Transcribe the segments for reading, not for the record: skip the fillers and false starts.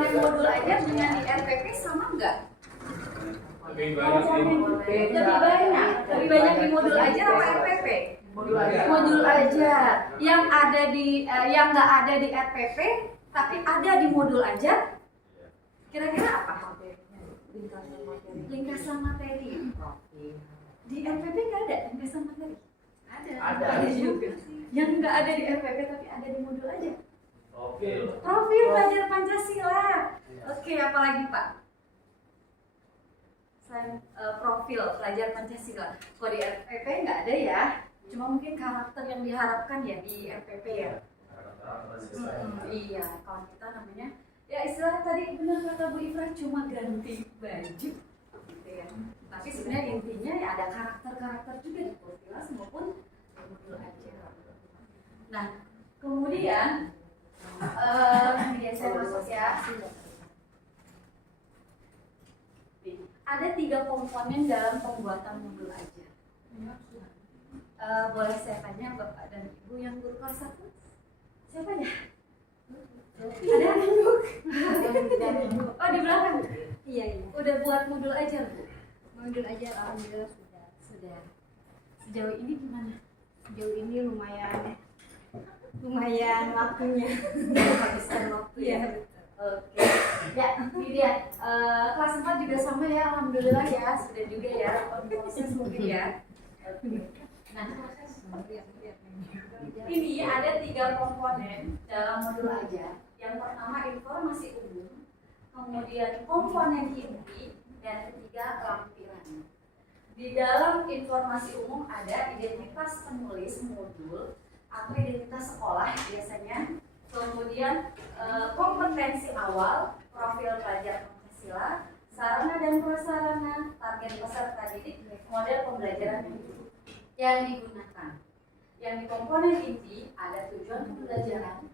komponen modul ajar dengan di RPP sama nggak? Lebih banyak sih. Lebih banyak di modul ajar apa RPP? Modul ajar. Yang ada di yang nggak ada di RPP tapi ada di modul ajar. Kira-kira apa? Ringkasan materi. Di RPP nggak ada ringkasan materi. Ada juga. Yang nggak ada di RPP tapi ada di modul ajar. Profil pelajar Pancasila. Oke, apalagi Pak? Selain profil pelajar Pancasila. Kalau di RPP nggak ada ya. Cuma mungkin karakter yang diharapkan ya di RPP ya. Iya, kalau kita namanya ya istilah tadi benar kata Bu Ifra cuma ganti baju gitu ya. Tapi sebenarnya intinya ya ada karakter-karakter juga di profilas maupun di modul ajar. Nah, kemudian ini saya masuk ya. Ada 3 komponen dalam pembuatan modul ajar. Boleh saya tanya Bapak dan Ibu yang guru kelas 1? Siapa ya? Ada? Oh, di belakang? Iya. Udah buat modul ajar, Bu? Modul ajar alhamdulillah sudah. Sejauh ini gimana? Sejauh ini lumayan waktunya. Menghabiskan waktu ya. Oke. Ya, ini dia. Kelas 4 juga sama ya, alhamdulillah ya. Sudah juga ya, proses mungkin ya. Nah, ini ada 3 komponen dalam modul ajar. Yang pertama informasi umum, kemudian komponen inti, dan ketiga lampiran. Di dalam informasi umum ada identitas penulis modul atau identitas sekolah biasanya, kemudian kompetensi awal, profil pelajar Pancasila, sarana dan prasarana, target peserta didik, model pembelajaran yang digunakan. Yang di komponen inti ada tujuan pembelajaran,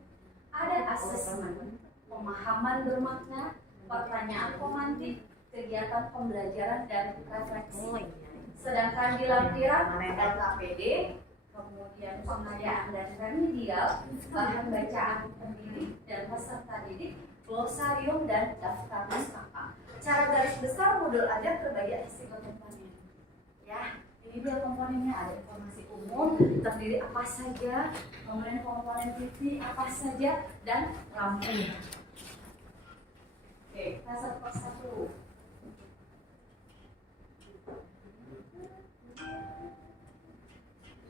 ada asesmen, pemahaman bermakna, pertanyaan pemantik, kegiatan pembelajaran dan refleksi. Sedangkan di lampiran LKPD, kemudian pengayaan dan remedial, bahan bacaan pendidik dan peserta didik, glosarium dan daftar pustaka. Cara garis besar modul ajar terbagi atas 3 komponen. Ya, ini dia komponennya, ada informasi umum, terdiri apa saja, kemudian komponen inti apa saja, dan lampiran. Oke, kita satu persatu.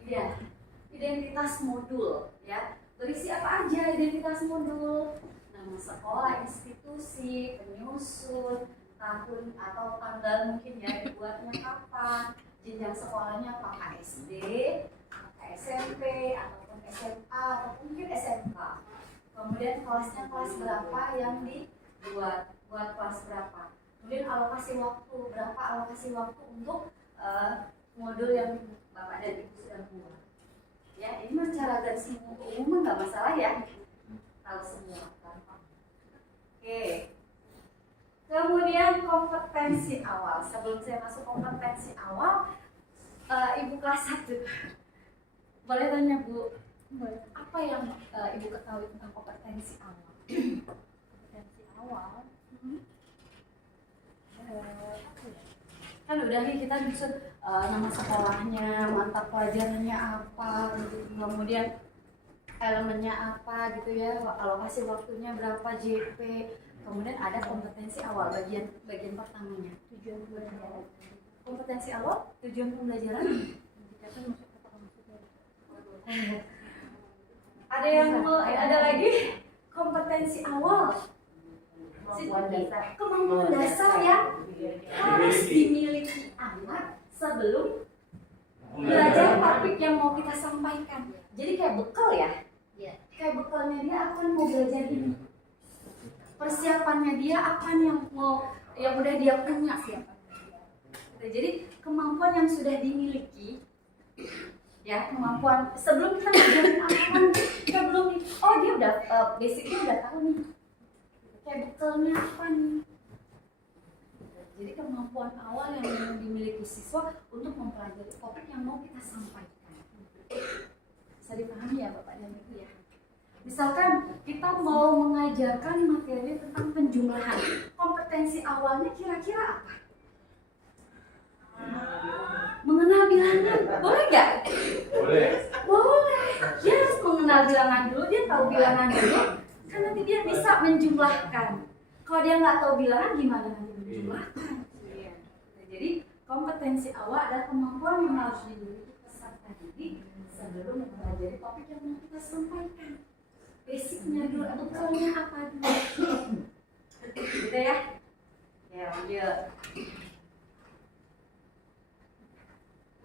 Ya, identitas modul ya. Berisi apa aja identitas modul? Nama sekolah, institusi, penyusun, tahun atau tanggal mungkin ya, dibuatnya kapan, jenjang sekolahnya apakah SD, apakah SMP, ataupun SMA, ataupun mungkin SMK. Kemudian kelasnya kelas berapa yang dibuat, buat kelas berapa. Kemudian alokasi waktu, berapa alokasi waktu untuk modul yang Bapak dan Ibu sudah buat. Ya, ini mah cara garis umum nggak masalah ya, kalau semua. Oke. Kemudian kompetensi awal. Sebelum saya masuk kompetensi awal, Ibu kelas 1 boleh tanya Bu, apa yang Ibu ketahui tentang kompetensi awal? Kompetensi awal. Kan udah nih kita nyusun nama sekolahnya, mata pelajarannya apa, gitu. Kemudian elemennya apa gitu ya, alokasi waktunya berapa JP, kemudian ada kompetensi awal bagian pertamanya, Tujuan pembelajaran. kompetensi awal, tujuan pembelajaran. Ada yang mau ada lagi kompetensi awal, kemampuan dasar yang harus dimiliki anak sebelum belajar topik yang mau kita sampaikan. Jadi kayak bekal ya, kayak bekalnya dia akan mau belajar ini, persiapannya dia akan yang udah dia punya siapa. Jadi kemampuan yang sudah dimiliki, ya kemampuan sebelum kita ngajarin apa kita belum nih, oh dia udah basicnya udah tahu nih, kayak bekalnya apa nih. Jadi kemampuan awal yang dimiliki siswa untuk mempelajari topik yang mau kita sampaikan. Bisa dipahami ya Bapak dan Ibu ya. Misalkan kita mau mengajarkan materi tentang penjumlahan kompetensi awalnya kira-kira apa? Mengenal bilangan, boleh nggak? Boleh. Boleh. Yes, mengenal bilangan dulu, dia tahu bilangan dulu, kan nanti dia bisa menjumlahkan. Kalau dia nggak tahu bilangan, gimana nanti menjumlahkan? Nah, jadi kompetensi awal adalah kemampuan yang harus dimiliki peserta didik sebelum mempelajari topik yang mau kita sampaikan. Basicnya dulu, bekalnya apa dulu? Gitu ya? Ya, lanjut.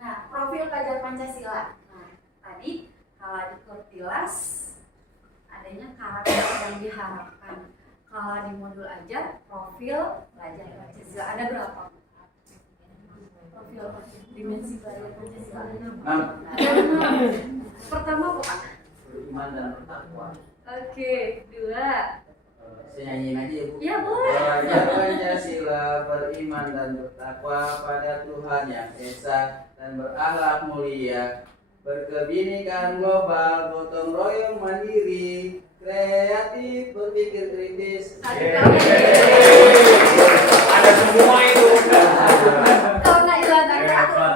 Nah, profil pelajar Pancasila. Nah, tadi kalau di Kurtilas adanya karakter yang diharapkan. Kalau di modul ajar, profil pelajar Pancasila ada berapa? Profil dimensi pelajar Pancasila. Ada 6. Pertama apa, Pak? Beriman dan bertakwa. Oke, 2. Saya nyanyiin aja ya Bu. Ya boleh. Pelajar Pancasila beriman dan bertakwa pada Tuhan yang Esa dan berakhlak mulia, berkebinekaan global, gotong royong mandiri, kreatif, berpikir kritis. Ada semua itu. Kalau nggak hilang Hebat tuh.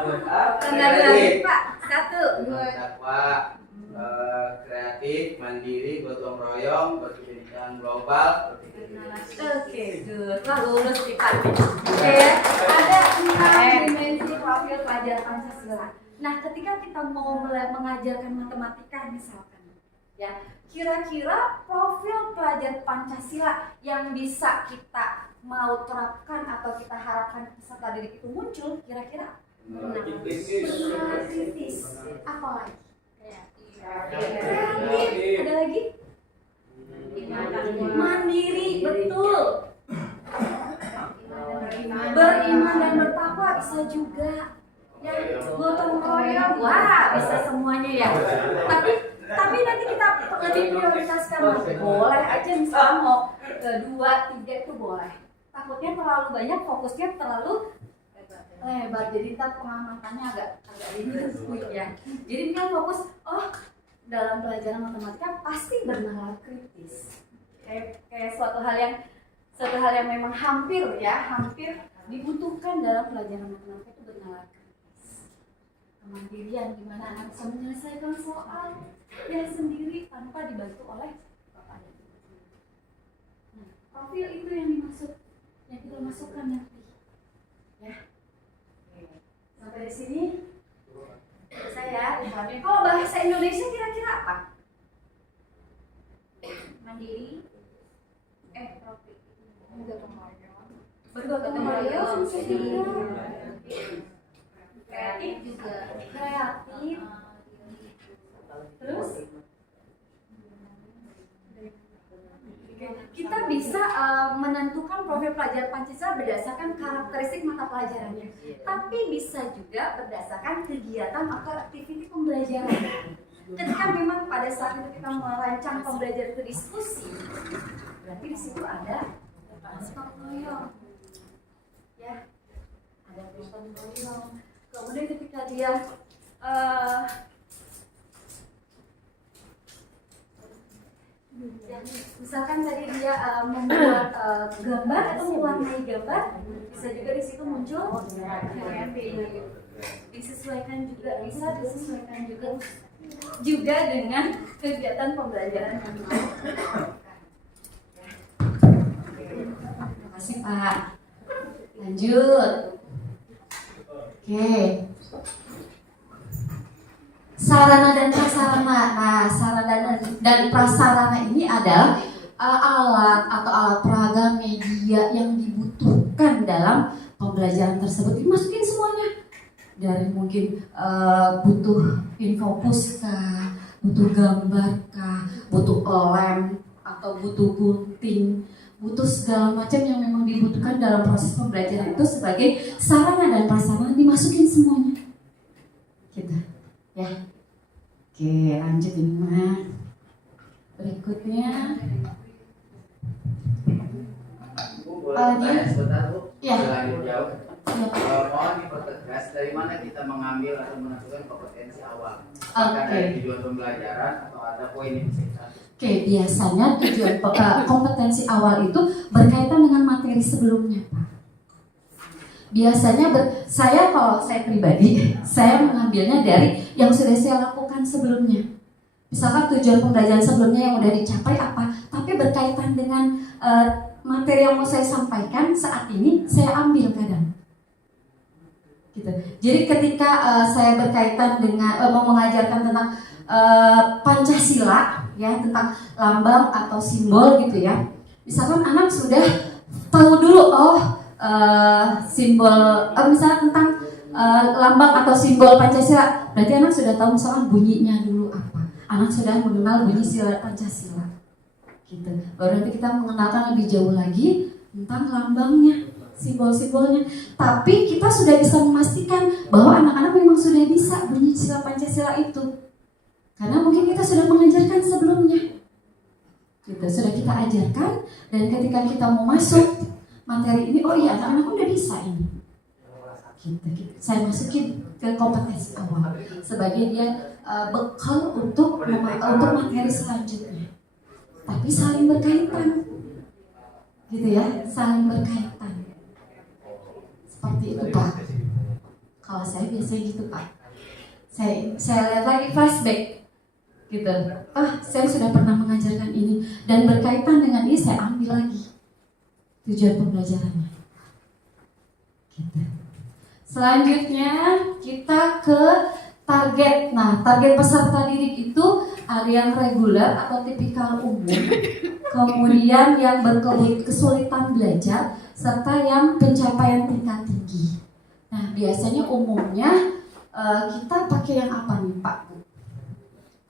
Pak. 1, 2. Bertakwa, kreatif, mandiri, gotong royong, berkebinekaan global, berpikir kritis. Oke, good. Wah, lulus nih Pak. Oke, ada 6 dimensi profil pelajar Pancasila. Nah, ketika kita mau mengajarkan matematika misalkan, ya, kira-kira profil pelajar Pancasila yang bisa kita mau terapkan atau kita harapkan peserta didik itu muncul, kira-kira benar kritis. Apa lagi? Kreatif. Ada lagi? Mandiri, betul. Beriman dan bertakwa bisa juga. Ya, gotong royong, wah bisa semuanya ya. Tapi nanti kita lebih prioritaskan lagi. Boleh aja misalnya mau 2, 3 itu boleh. Takutnya terlalu banyak, fokusnya terlalu lebar. Jadi ntar pengamatannya agak limit ya. Jadi kita fokus, dalam pelajaran matematika pasti bernalar kritis. Kayak suatu hal yang memang hampir dibutuhkan dalam pelajaran matematika itu bernalar kritis. Kemandirian, gimana anak bisa menyelesaikan soal ya sendiri tanpa dibantu oleh bapak dan ibu. Nah, profil itu yang kita masukkan nanti. Ya. Sampai di sini saya. Kalau bahasa Indonesia kira-kira apa? Mandiri. Profil. Bergotong royong bisa juga. Kreatif juga. Kreatif. Terus kita bisa menentukan profil pelajar Pancasila berdasarkan karakteristik mata pelajarannya, tapi bisa juga berdasarkan kegiatan atau aktiviti pembelajaran. Ketika memang pada saat itu kita merancang pembelajaran itu diskusi, berarti di situ ada gotong royong, ya, ada gotong royong. Kemudian ketika dia ya, misalkan tadi dia membuat gambar atau mewarnai gambar, bisa juga di situ muncul disesuaikan juga dengan kegiatan pembelajaran yang dilakukan. Terima kasih Pak. Lanjut. Oke. Sarana dan prasarana. Nah, sarana dan prasarana ini adalah alat atau alat peraga media yang dibutuhkan dalam pembelajaran tersebut. Dimasukin semuanya. Dari mungkin butuh infopus kah, butuh gambar kah, butuh lem atau butuh gunting, butuh segala macam yang memang dibutuhkan dalam proses pembelajaran itu sebagai sarana dan prasarana, dimasukin semuanya. Gitu. Ya. Oke, lanjut ini mah. Berikutnya. Boleh sebentar Bu? Ya. Lanjut jauh. Ya. Mohon dipertegas dari mana kita mengambil atau menentukan kompetensi awal. Oke. Apakah dari tujuan pembelajaran atau ada poin yang bisa. Oke, biasanya tujuan kompetensi awal itu berkaitan dengan materi materi sebelumnya, Pak. Biasanya kalau saya pribadi, saya mengambilnya dari yang sudah saya lakukan sebelumnya. Misalkan tujuan pembelajaran sebelumnya yang udah dicapai apa, tapi berkaitan dengan materi yang mau saya sampaikan saat ini, saya ambil kadang. Gitu. Jadi ketika saya berkaitan dengan mau mengajarkan tentang Pancasila, ya, tentang lambang atau simbol gitu ya. Misalkan anak sudah tahu dulu, simbol, misalnya tentang lambang atau simbol Pancasila, berarti anak sudah tahu misalkan bunyinya dulu apa. Anak sudah mengenal bunyi sila Pancasila, gitu. Baru nanti kita mengenalkan lebih jauh lagi tentang lambangnya, simbol-simbolnya. Tapi kita sudah bisa memastikan bahwa anak-anak memang sudah bisa bunyi sila Pancasila itu, karena mungkin kita sudah mengajarkan sebelumnya, gitu. Sudah kita ajarkan, dan ketika kita mau masuk materi ini, oh iya anak-anak udah bisa ini, gitu. Saya masukin ke kompetensi awal sebagai dia bekal untuk materi selanjutnya. Tapi saling berkaitan, gitu ya, saling berkaitan. Seperti itu, Pak. Kalau saya biasanya gitu, Pak. Saya lihat lagi flashback, gitu. Saya sudah pernah mengajarkan ini, dan berkaitan dengan ini saya ambil lagi tujuan pembelajarannya, gitu. Selanjutnya kita ke target. Nah, target peserta didik itu ada yang reguler atau tipikal umum, kemudian yang berkesulitan belajar, serta yang pencapaian tingkat tinggi. Nah, biasanya umumnya kita pakai yang apa nih, Pak, Bu?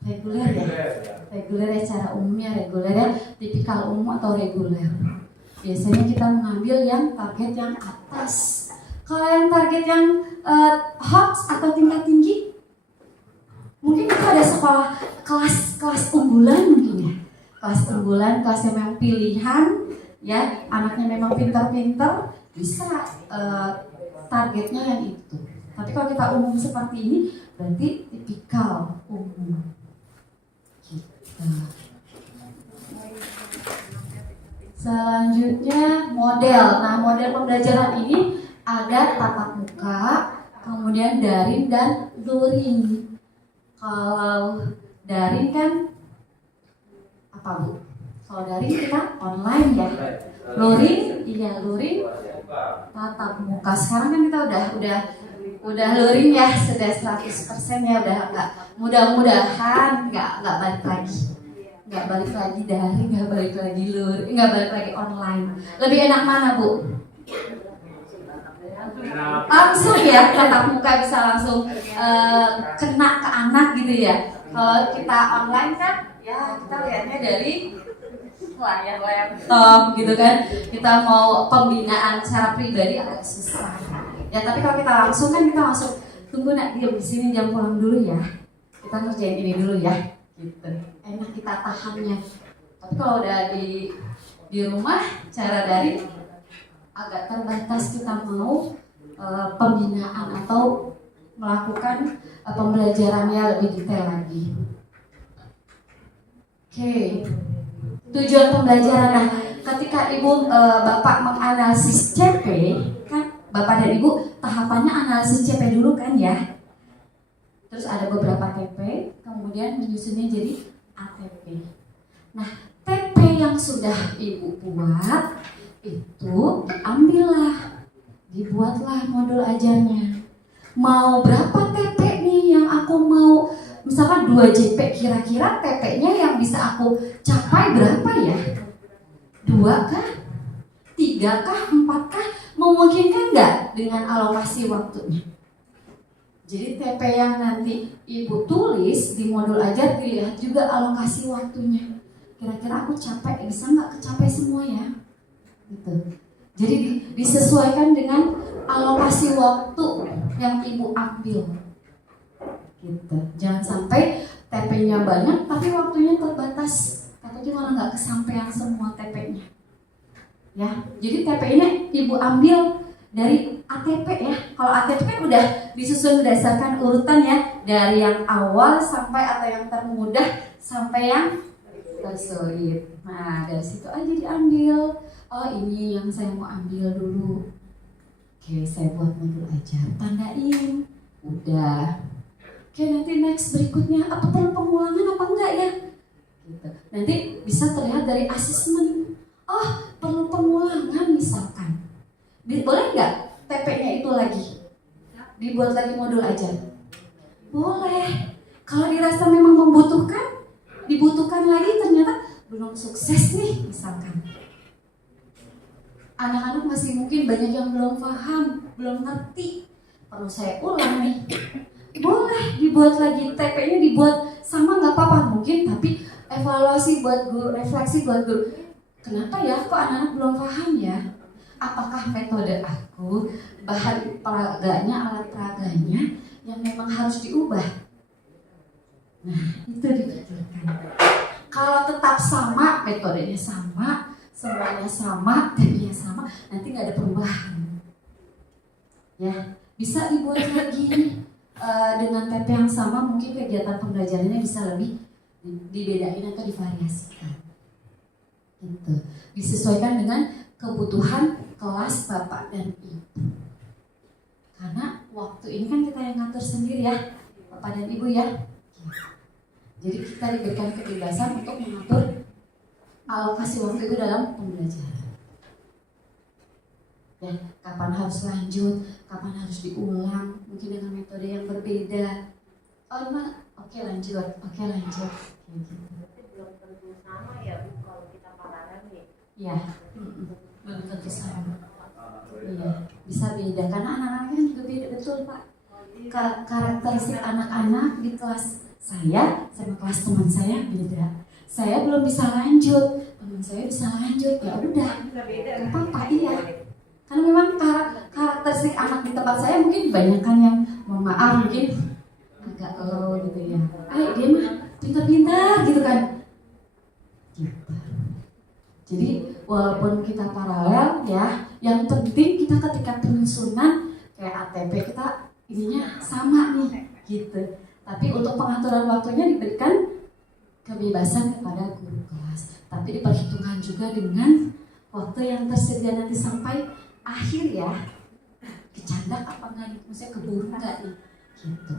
Reguler ya? Reguler ya, cara umumnya reguler ya, tipikal umum atau reguler. Biasanya kita mengambil yang target yang atas. Kalau yang target yang hoax atau tingkat tinggi, mungkin kita ada sekolah kelas unggulan mungkin ya. Kelas unggulan, kelas yang memang pilihan, ya, anaknya memang pintar-pintar, bisa targetnya yang itu. Tapi kalau kita umum seperti ini, berarti tipikal umum. Gitu. Selanjutnya model. Nah, model pembelajaran ini ada tatap muka, kemudian daring dan luring. Kalau daring kan apa, Bu? Kalau daring kita online ya. Luring, iya luring tatap muka. Sekarang kan kita udah luring ya, sudah 100% ya, udah enggak, mudah-mudahan enggak balik lagi. Nggak balik lagi daring, nggak balik lagi luring, nggak balik lagi online. Lebih enak mana, Bu? Langsung ya, tatap muka bisa langsung kena ke anak gitu ya. Kalau kita online kan, ya kita lihatnya dari layar laptop gitu kan. Kita mau pembinaan secara pribadi agak susah. Ya, tapi kalau kita langsung kan kita masuk, tunggu nak diam di sini, jam pulang dulu ya. Kita ngerjain ini dulu ya. Gitu. Enak kita tahannya. Tapi kalau udah di rumah cara daring agak terbatas, kita mau pembinaan atau melakukan pembelajarannya lebih detail lagi. Oke. Tujuan pembelajaran. Nah, ketika Ibu Bapak menganalisis CP, kan Bapak dan Ibu tahapannya analisis CP dulu kan ya. Terus ada beberapa TP, kemudian menyusunnya jadi ATP. Nah, TP yang sudah Ibu buat itu ambillah, dibuatlah modul ajarnya. Mau berapa TP nih yang aku mau? Misalkan 2 JP, kira-kira TP-nya yang bisa aku capai berapa ya? 2 kah? 3 kah? 4 kah? Memungkinkan nggak dengan alokasi waktunya? Jadi TP yang nanti Ibu tulis di modul ajar, dilihat juga alokasi waktunya. Kira-kira aku capai, bisa nggak kecapai semua ya? Gitu. Jadi disesuaikan dengan alokasi waktu yang Ibu ambil. Gitu. Jangan sampai TP-nya banyak tapi waktunya terbatas. Takutnya malah nggak kesampaian semua TP-nya. Ya, jadi TP-nya Ibu ambil dari ATP ya. Kalau ATP kan udah disusun berdasarkan urutan ya, dari yang awal sampai atau yang termudah sampai yang tersulit. Nah, dari situ aja diambil. oh ini yang saya mau ambil dulu. Oke, saya buat modul ajar, tandain, udah. Oke, nanti next berikutnya apa perlu pengulangan apa enggak ya? Gitu. Nanti bisa terlihat dari asesmen. Oh, perlu pengulangan misalkan. Boleh nggak TP-nya itu lagi? Dibuat lagi modul ajar? Boleh. Kalau dirasa memang dibutuhkan lagi ternyata belum sukses nih misalkan. Anak-anak masih mungkin banyak yang belum paham, belum ngerti. Perlu saya ulang nih. Boleh dibuat lagi, TP-nya dibuat sama nggak apa-apa mungkin, tapi evaluasi buat guru, refleksi buat guru. Kenapa ya kok anak-anak belum paham ya? Apakah metode aku, bahan peraganya, alat peraganya yang memang harus diubah? Nah, itu dipikirkan. Kalau tetap sama, metodenya sama, semuanya sama, TP-nya sama, nanti nggak ada perubahan. Ya, bisa dibuat lagi dengan TP yang sama, mungkin kegiatan pembelajarannya bisa lebih dibedain atau divariasikan. Gitu. Disesuaikan dengan kebutuhan kelas Bapak dan Ibu. Karena waktu ini kan kita yang ngatur sendiri ya, Bapak dan Ibu ya. Jadi kita diberikan kebebasan untuk mengatur alokasi waktu itu dalam pembelajaran. Ya, kapan harus lanjut, kapan harus diulang, mungkin dengan metode yang berbeda. Oh, emang oke lanjut. Kayak gitu. Tapi belum tentu sama ya Bu kalau kita paralel nih. Ya, belum tentu sama. Iya, bisa beda karena anak-anaknya juga beda, betul Pak. Karakteristik anak-anak di kelas saya sama kelas teman saya beda. Saya belum bisa lanjut, teman saya bisa lanjut, ya udah, nggak apa-apa, iya. Karena memang karakteristik anak di tempat saya mungkin kebanyakan yang mohon maaf mungkin agak low gitu ya. Dia mah pintar-pintar gitu kan. Gitu. Jadi walaupun kita paralel ya, yang penting kita ketika penyusunan kayak ATP kita ininya sama nih gitu. Tapi untuk pengaturan waktunya diberikan kebebasan kepada guru kelas. Tapi diperhitungkan juga dengan waktu yang tersedia nanti sampai akhir ya. Kecandak apa enggak nih? Maksudnya keburu enggak nih? Gitu.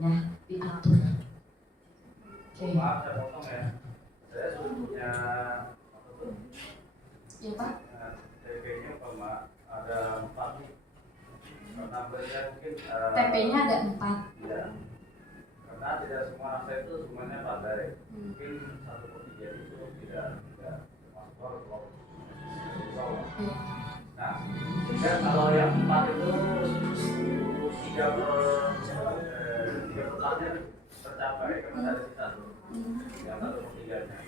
Ya, diatur. Oke. Maaf, saya potong ya. Saya sebetulnya Ya Pak. TP-nya ada 4 nih. Karena beliau mungkin TP-nya ada 4. Ya. Karena tidak semua anak saya itu semuanya pandai. Mungkin 1/3 itu tidak masuk kelompok. Nah, sehingga kalau yang 4 itu 3/4-nya tercapai karena ada sisa tuh. Yang 1/3-nya.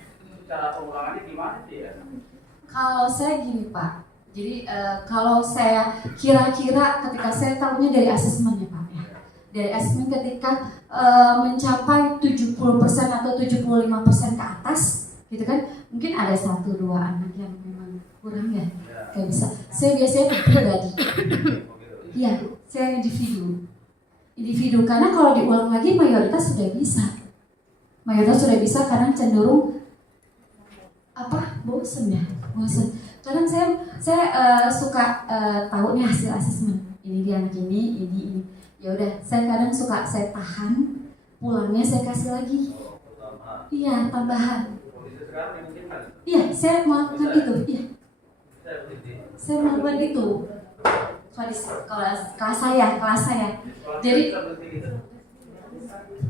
Cara pengulangannya gimana sih ya? Kalau saya gini Pak, jadi kalau saya kira-kira ketika saya tahunya dari asesmen ya Pak ya. Dari asesmen ketika mencapai 70% atau 75% ke atas gitu kan, mungkin ada 1-2 anak yang memang kurang ya, gak bisa. Saya biasanya pribadi, iya, saya individu karena kalau diulang lagi mayoritas sudah bisa, kadang cenderung bosen. Kadang saya suka tahu nih hasil asesmen, ini dia anak ini. Ya udah, saya kadang suka saya tahan, pulangnya saya kasih lagi. Iya, tambahan. Iya, saya melakukan itu. Iya, saya melakukan itu. Kelas saya. Jadi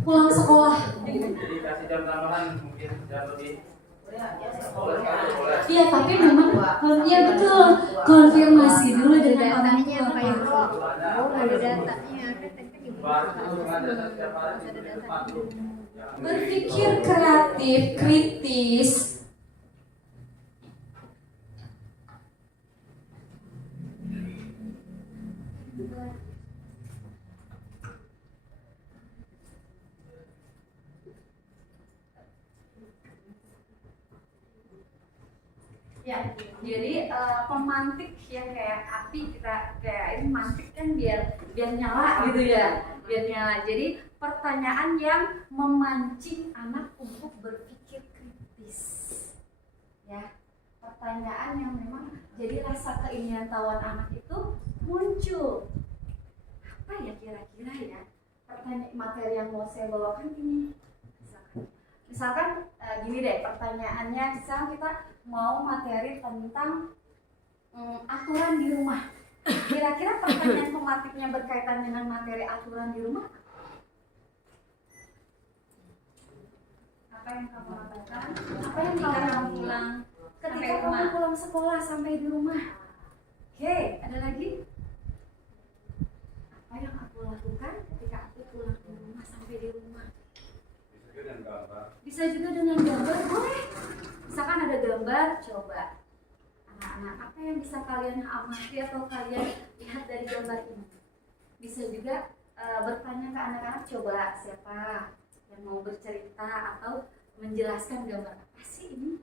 pulang sekolah. Jadi kasih jam tambahan mungkin jam lebih. Iya, tapi memang ya betul, konfirmasi dulu dengan orang tua. Ada datanya. Berpikir kreatif, kritis. Ya, jadi pemantik ya kayak api kita kayak ini mantik kan biar nyala gitu ya, biar nyala. Jadi pertanyaan yang memancing anak untuk berpikir kritis, ya. pertanyaan yang memang jadi rasa keingintahuan anak itu muncul. Apa ya kira-kira ya pertanyaan materi yang mau saya bawakan ini? Misalkan gini deh pertanyaannya, misalkan kita mau materi tentang aturan di rumah. Kira-kira pertanyaan pematiknya berkaitan dengan materi aturan di rumah? Apa yang kamu lakukan? Apa yang kamu pulang? Ketika kamu pulang sekolah sampai di rumah. Oke, ada lagi? Apa yang aku lakukan ketika aku pulang di rumah sampai di rumah? Bisa juga dengan gambar, boleh. Misalkan ada gambar, coba anak-anak apa yang bisa kalian amati atau kalian lihat dari gambar ini. Bisa juga bertanya ke anak-anak, coba siapa yang mau bercerita atau menjelaskan gambar apa sih ini.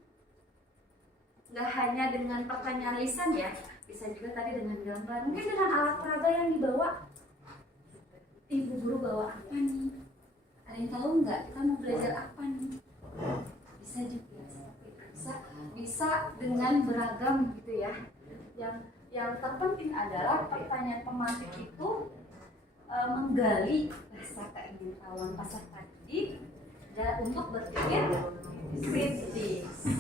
Nggak hanya dengan pertanyaan lisan ya, bisa juga tadi dengan gambar, mungkin dengan alat peraga yang dibawa. Ibu guru bawa apa nih? Ada yang tahu nggak? Kita mau belajar apa nih? Bisa juga bisa dengan beragam gitu ya. Yang terpenting adalah pertanyaan pematik itu menggali rasa keingintahuan peserta didik dan untuk berpikir kritis.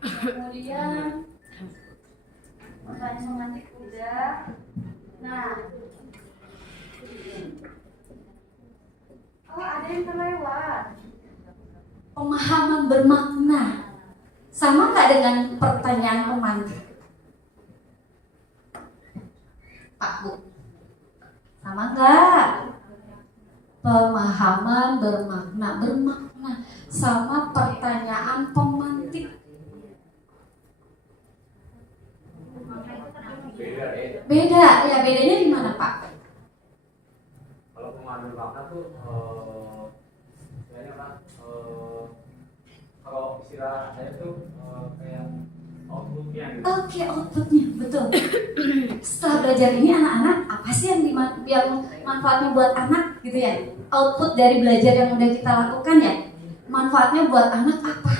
Kemudian pertanyaan pematik udah. Nah, oh ada yang terlewat. Pemahaman bermakna. Sama nggak dengan pertanyaan pematik? Pak Bu, sama nggak? Pemahaman bermakna sama pertanyaan pemantik. Beda ya, bedanya di mana Pak? Kalau pemahaman bermakna tuh istilahnya kan kalau istilah saya tuh kayak outputnya gitu. Oke, outputnya betul. Setelah belajar ini anak-anak apa sih yang manfaatnya buat anak gitu ya? Output dari belajar yang udah kita lakukan ya, manfaatnya buat anak apa?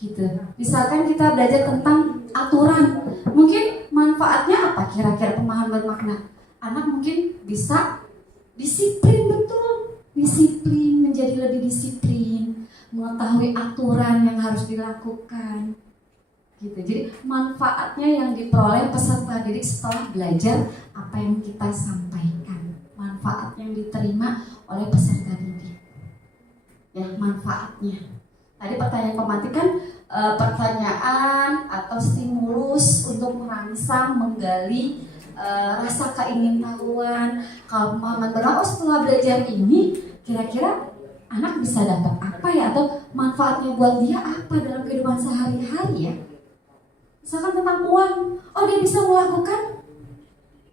Gitu. Misalkan kita belajar tentang aturan, mungkin manfaatnya apa kira-kira pemahaman bermakna? Anak mungkin bisa disiplin, betul. Disiplin, menjadi lebih disiplin, mengetahui aturan yang harus dilakukan. Gitu. Jadi manfaatnya yang diperoleh peserta didik setelah belajar apa yang kita sampaikan, manfaat yang diterima oleh peserta didik. Ya, manfaatnya. Tadi pertanyaan pemantik kan pertanyaan atau stimulus untuk merangsang, menggali rasa keingintahuan. Kalau pemahaman bermakna, setelah belajar ini kira-kira anak bisa dapat apa ya, atau manfaatnya buat dia apa dalam kehidupan sehari-hari ya. Misalkan tentang uang, oh dia bisa melakukan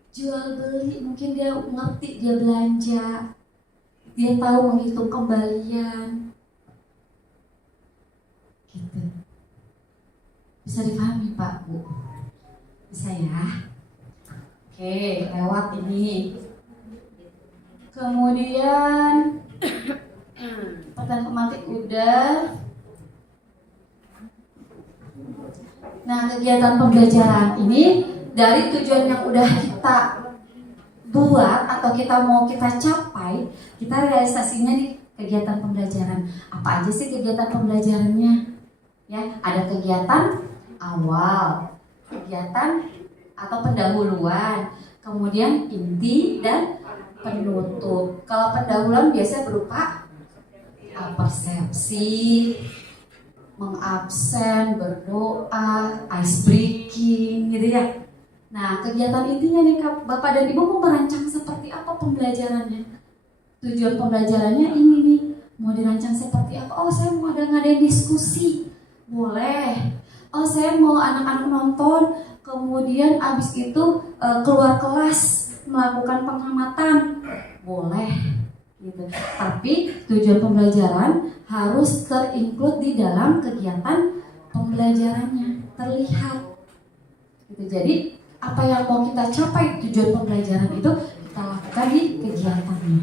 jual beli, mungkin dia ngerti, dia belanja, dia tahu menghitung kembalian, gitu. Bisa dipahami Pak Bu? Bisa ya? Oke, lewat ini. Kemudian pertanyaan pemantik udah. Nah, kegiatan pembelajaran ini dari tujuan yang udah kita buat atau kita mau kita capai, kita realisasinya di kegiatan pembelajaran. Apa aja sih kegiatan pembelajarannya? Ya, ada kegiatan awal, kegiatan atau pendahuluan, kemudian inti dan penutup. Kalau pendahuluan biasanya berupa persepsi, mengabsen, berdoa, ice breaking gitu ya. Nah, kegiatan intinya nih Bapak dan Ibu mau merancang seperti apa pembelajarannya? Tujuan pembelajarannya ini nih, mau dirancang seperti apa? Oh, saya mau ngadain diskusi, boleh. Oh, saya mau anak-anak nonton, kemudian abis itu keluar kelas melakukan pengamatan, boleh. Gitu. Tapi tujuan pembelajaran harus terinclude di dalam kegiatan pembelajarannya, terlihat. Gitu. Jadi apa yang mau kita capai tujuan pembelajaran itu kita lakukan di kegiatannya.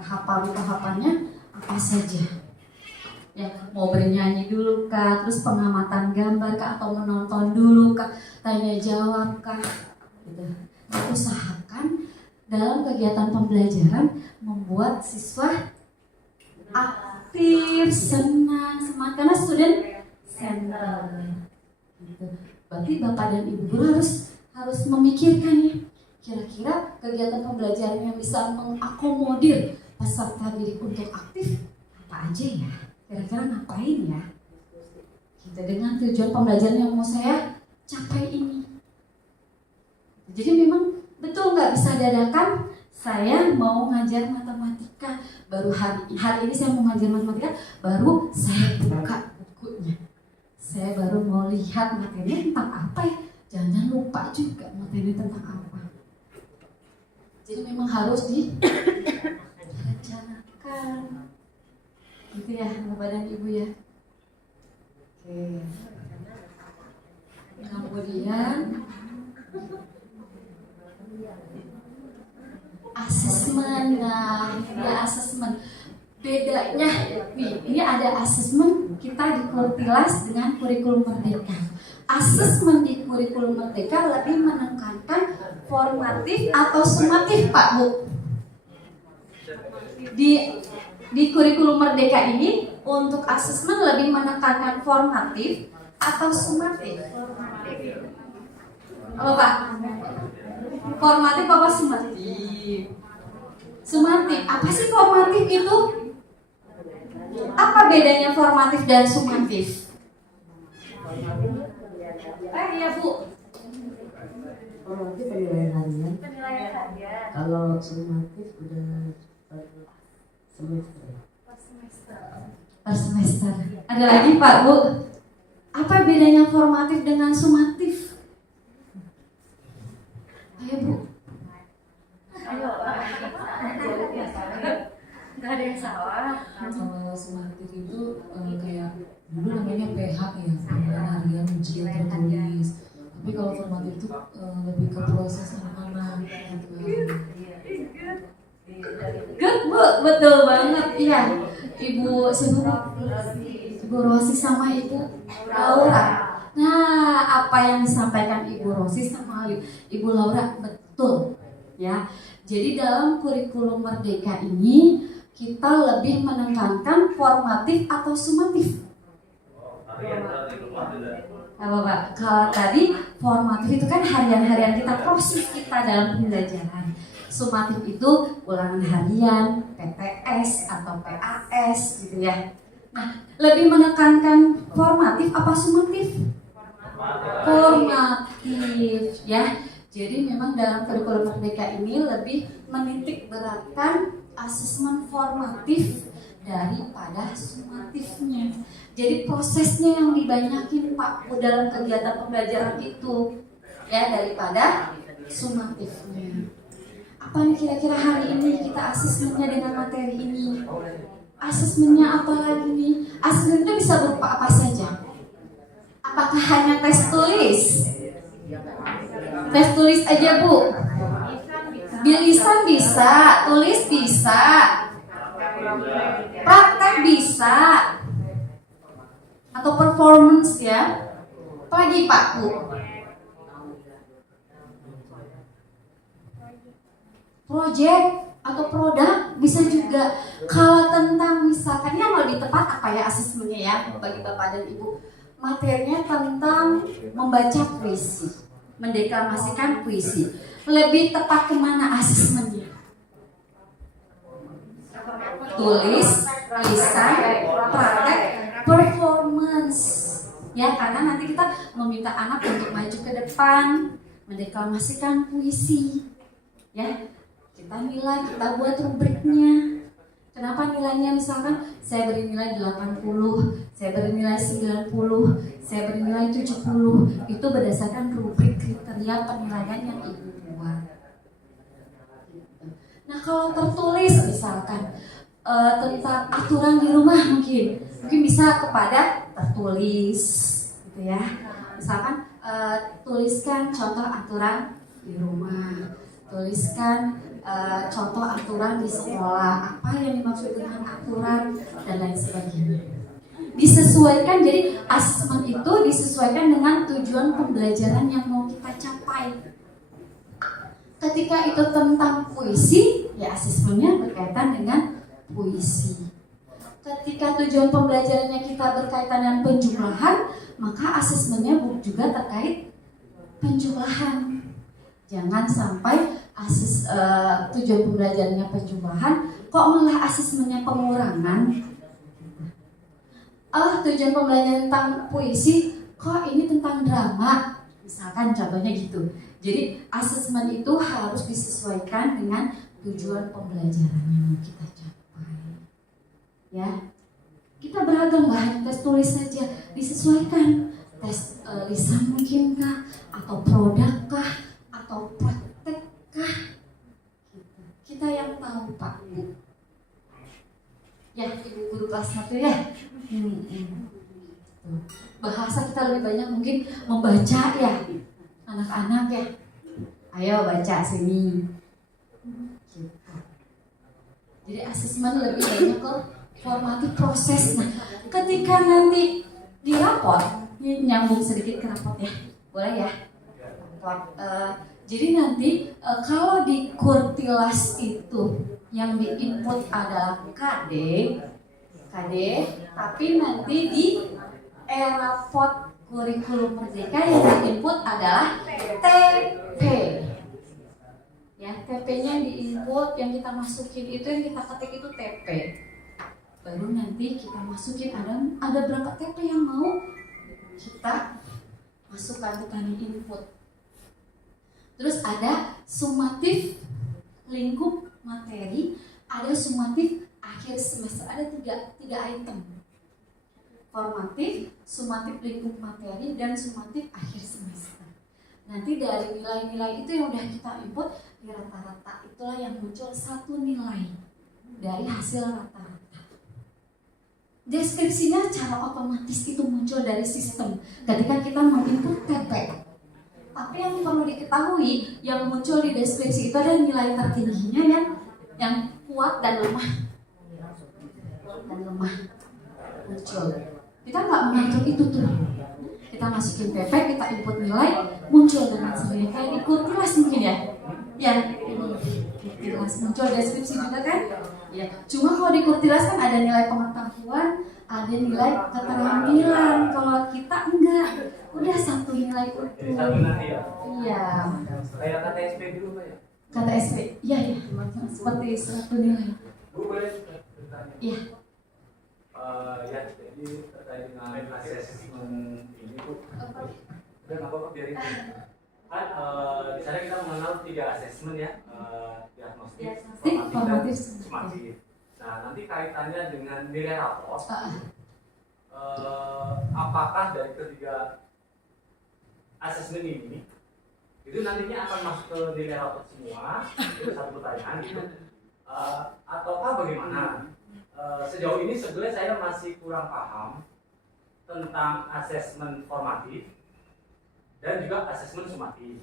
tahapannya apa saja. Ya, mau bernyanyi dulu kah, terus pengamatan gambar kah, atau menonton dulu kah, tanya jawab kah, gitu. Nah, usahakan dalam kegiatan pembelajaran membuat siswa aktif, senang, semangat, karena student center. Gitu. Berarti Bapak dan Ibu guru harus memikirkan ya, kira-kira kegiatan pembelajaran yang bisa mengakomodir peserta didik untuk aktif apa aja ya? Kira-kira ngapain ya? Kita dengan tujuan pembelajaran yang mau saya capai ini. Jadi memang betul nggak bisa dadakan. Saya mau ngajar matematika, baru hari ini saya mau ngajar matematika, baru saya buka bukunya. Saya baru mau lihat materinya tentang apa ya. Jangan lupa juga materi tentang apa. Jadi memang harus direncanakan. Gitu ya, Bapak dan Ibu ya. Oke. Kemudian asesmen. Nah, ya asesmen. Bedanya nih, ini ada asesmen kita di Kurtilas dengan kurikulum Merdeka. Asesmen di kurikulum Merdeka lebih menekankan formatif atau sumatif, Pak Bu. Di kurikulum Merdeka ini untuk asesmen lebih menekankan formatif atau sumatif? Apa Pak? Formatif apa sumatif? Sumatif. Apa sih formatif itu? Apa bedanya formatif dan sumatif? Iya Bu. Formatif penilaian harian. Penilaian harian Kalau sumatif udah per semester. Per semester. Ada lagi Pak Bu? Apa bedanya formatif dengan sumatif? Ayo Bu. Ayo, nggak ada yang salah. Kalau sumatif itu kayak dulu namanya PH ya, penilaian harian ujian tertulis. Tapi kalau formatif itu lebih ke proses anak-anak gitu. Good Bu, betul banget. Iya. Ibu Rosi sama Ibu Laura. Nah, apa yang disampaikan Ibu Rosi sama Ibu Laura betul ya. Jadi dalam kurikulum Merdeka ini kita lebih menekankan formatif atau sumatif. Apa Pak? Kalau tadi formatif itu kan harian-harian kita, proses kita dalam pembelajaran. Sumatif itu ulangan harian, PTS atau PAS gitu ya. Nah, lebih menekankan formatif apa sumatif? Formatif ya. Jadi memang dalam kurikulum Merdeka ini lebih menitik beratkan asesmen formatif daripada sumatifnya. Jadi prosesnya yang dibanyakin Pak dalam kegiatan pembelajaran itu ya daripada sumatifnya. Apa nih kira-kira hari ini kita asesmennya dengan materi ini? Asesmennya apa lagi nih? Asesmen itu bisa berupa apa saja? Apakah hanya tes tulis? Tes tulis aja Bu? Lisan bisa, tulis bisa, praktek bisa, atau performance ya? Apa lagi Pak Bu? Project atau produk bisa juga. Kalau tentang misalkan yang lebih tepat apa ya asesmennya ya bagi Bapak dan Ibu, materinya tentang membaca puisi, mendeklamasikan puisi. Lebih tepat kemana asesmennya? Tulis, lisan, praktek, performance. Ya, karena nanti kita meminta anak untuk maju ke depan, mendeklamasikan puisi. Ya, kita nilai, kita buat rubriknya. Kenapa nilainya misalkan saya beri nilai 80, saya beri nilai 90, saya beri nilai 70. Itu berdasarkan rubrik kriteria penilaian yang Ibu buat. Nah, kalau tertulis misalkan tentang aturan di rumah mungkin bisa kepada tertulis gitu ya. Misalkan tuliskan contoh aturan di rumah, tuliskan contoh aturan di sekolah, apa yang dimaksud dengan aturan dan lain sebagainya. Disesuaikan, jadi asesmen itu disesuaikan dengan tujuan pembelajaran yang mau kita capai. Ketika itu tentang puisi, ya asesmennya berkaitan dengan puisi. Ketika tujuan pembelajarannya kita berkaitan dengan penjumlahan, maka asesmennya juga terkait penjumlahan. Jangan sampai tujuan pembelajarannya penjumlahan, kok malah asesmennya pengurangan. Tujuan pembelajaran tentang puisi, kok ini tentang drama, misalkan contohnya gitu. Jadi asesmen itu harus disesuaikan dengan tujuan pembelajaran yang mau kita capai. Ya, kita beragam bahan tes tulis saja disesuaikan. Tes lisan mungkinkah, atau produkkah, atau praktekkah? Gitu. Kita yang tahu Pak Bu. Ya, Ibu guru kelas 1 ya. Bahasa kita lebih banyak mungkin membaca ya, anak-anak ya. Ayo baca sini. Gitu. Jadi asesmen lebih banyak ke formatif proses. Nah, ketika nanti di raport, ini nyambung sedikit ke raport ya, boleh ya? Raport. Jadi nanti kalau di Kurtilas itu yang di-input adalah KD, tapi nanti di raport kurikulum merdeka yang di-input adalah TP. Ya, TP-nya yang di-input, yang kita masukin itu, yang kita ketik itu TP. Baru nanti kita masukin, ada berapa TP yang mau kita masukkan ke tadi input. Terus ada sumatif lingkup materi, ada sumatif akhir semester, ada tiga item. Formatif, sumatif lingkup materi, dan sumatif akhir semester. Nanti dari nilai-nilai itu yang udah kita input di rata-rata, itulah yang muncul satu nilai dari hasil rata-rata. Deskripsinya secara otomatis itu muncul dari sistem ketika kita menginput TP. Tapi yang perlu diketahui, yang muncul di deskripsi itu ada nilai tertingginya yang kuat dan lemah. Muncul. Kita nggak mengatur itu tuh. Kita masukin TP, kita input nilai, muncul dengan sendiri. Kayak di Kurtilas mungkin ya. Ya, Kurtilas muncul deskripsi juga kan? Ya. Cuma kalau di Kurtilas kan ada nilai pengetahuan, ada nilai keterampilan. Kalau kita enggak, udah satu nilai utuh. Satu nanti ya. Iya. Kayak kata SP dulu Pak ya. Kata SP, iya ya, seperti satu nilai. Bu boleh bertanya? Iya. Ya, jadi terkait dengan asesmen ini Bu. Udah nggak apa-apa biarin. Kan di sana kita mengenal 3 asesmen ya, diagnostik, formatif, dan sumatif. Nah, nanti kaitannya dengan nilai raport. Apakah dari ketiga asesmen ini itu nantinya akan masuk ke nilai raport semua? Itu satu pertanyaan gitu. Ataukah bagaimana? Sejauh ini sebenarnya saya masih kurang paham tentang asesmen formatif dan juga asesmen sumatif,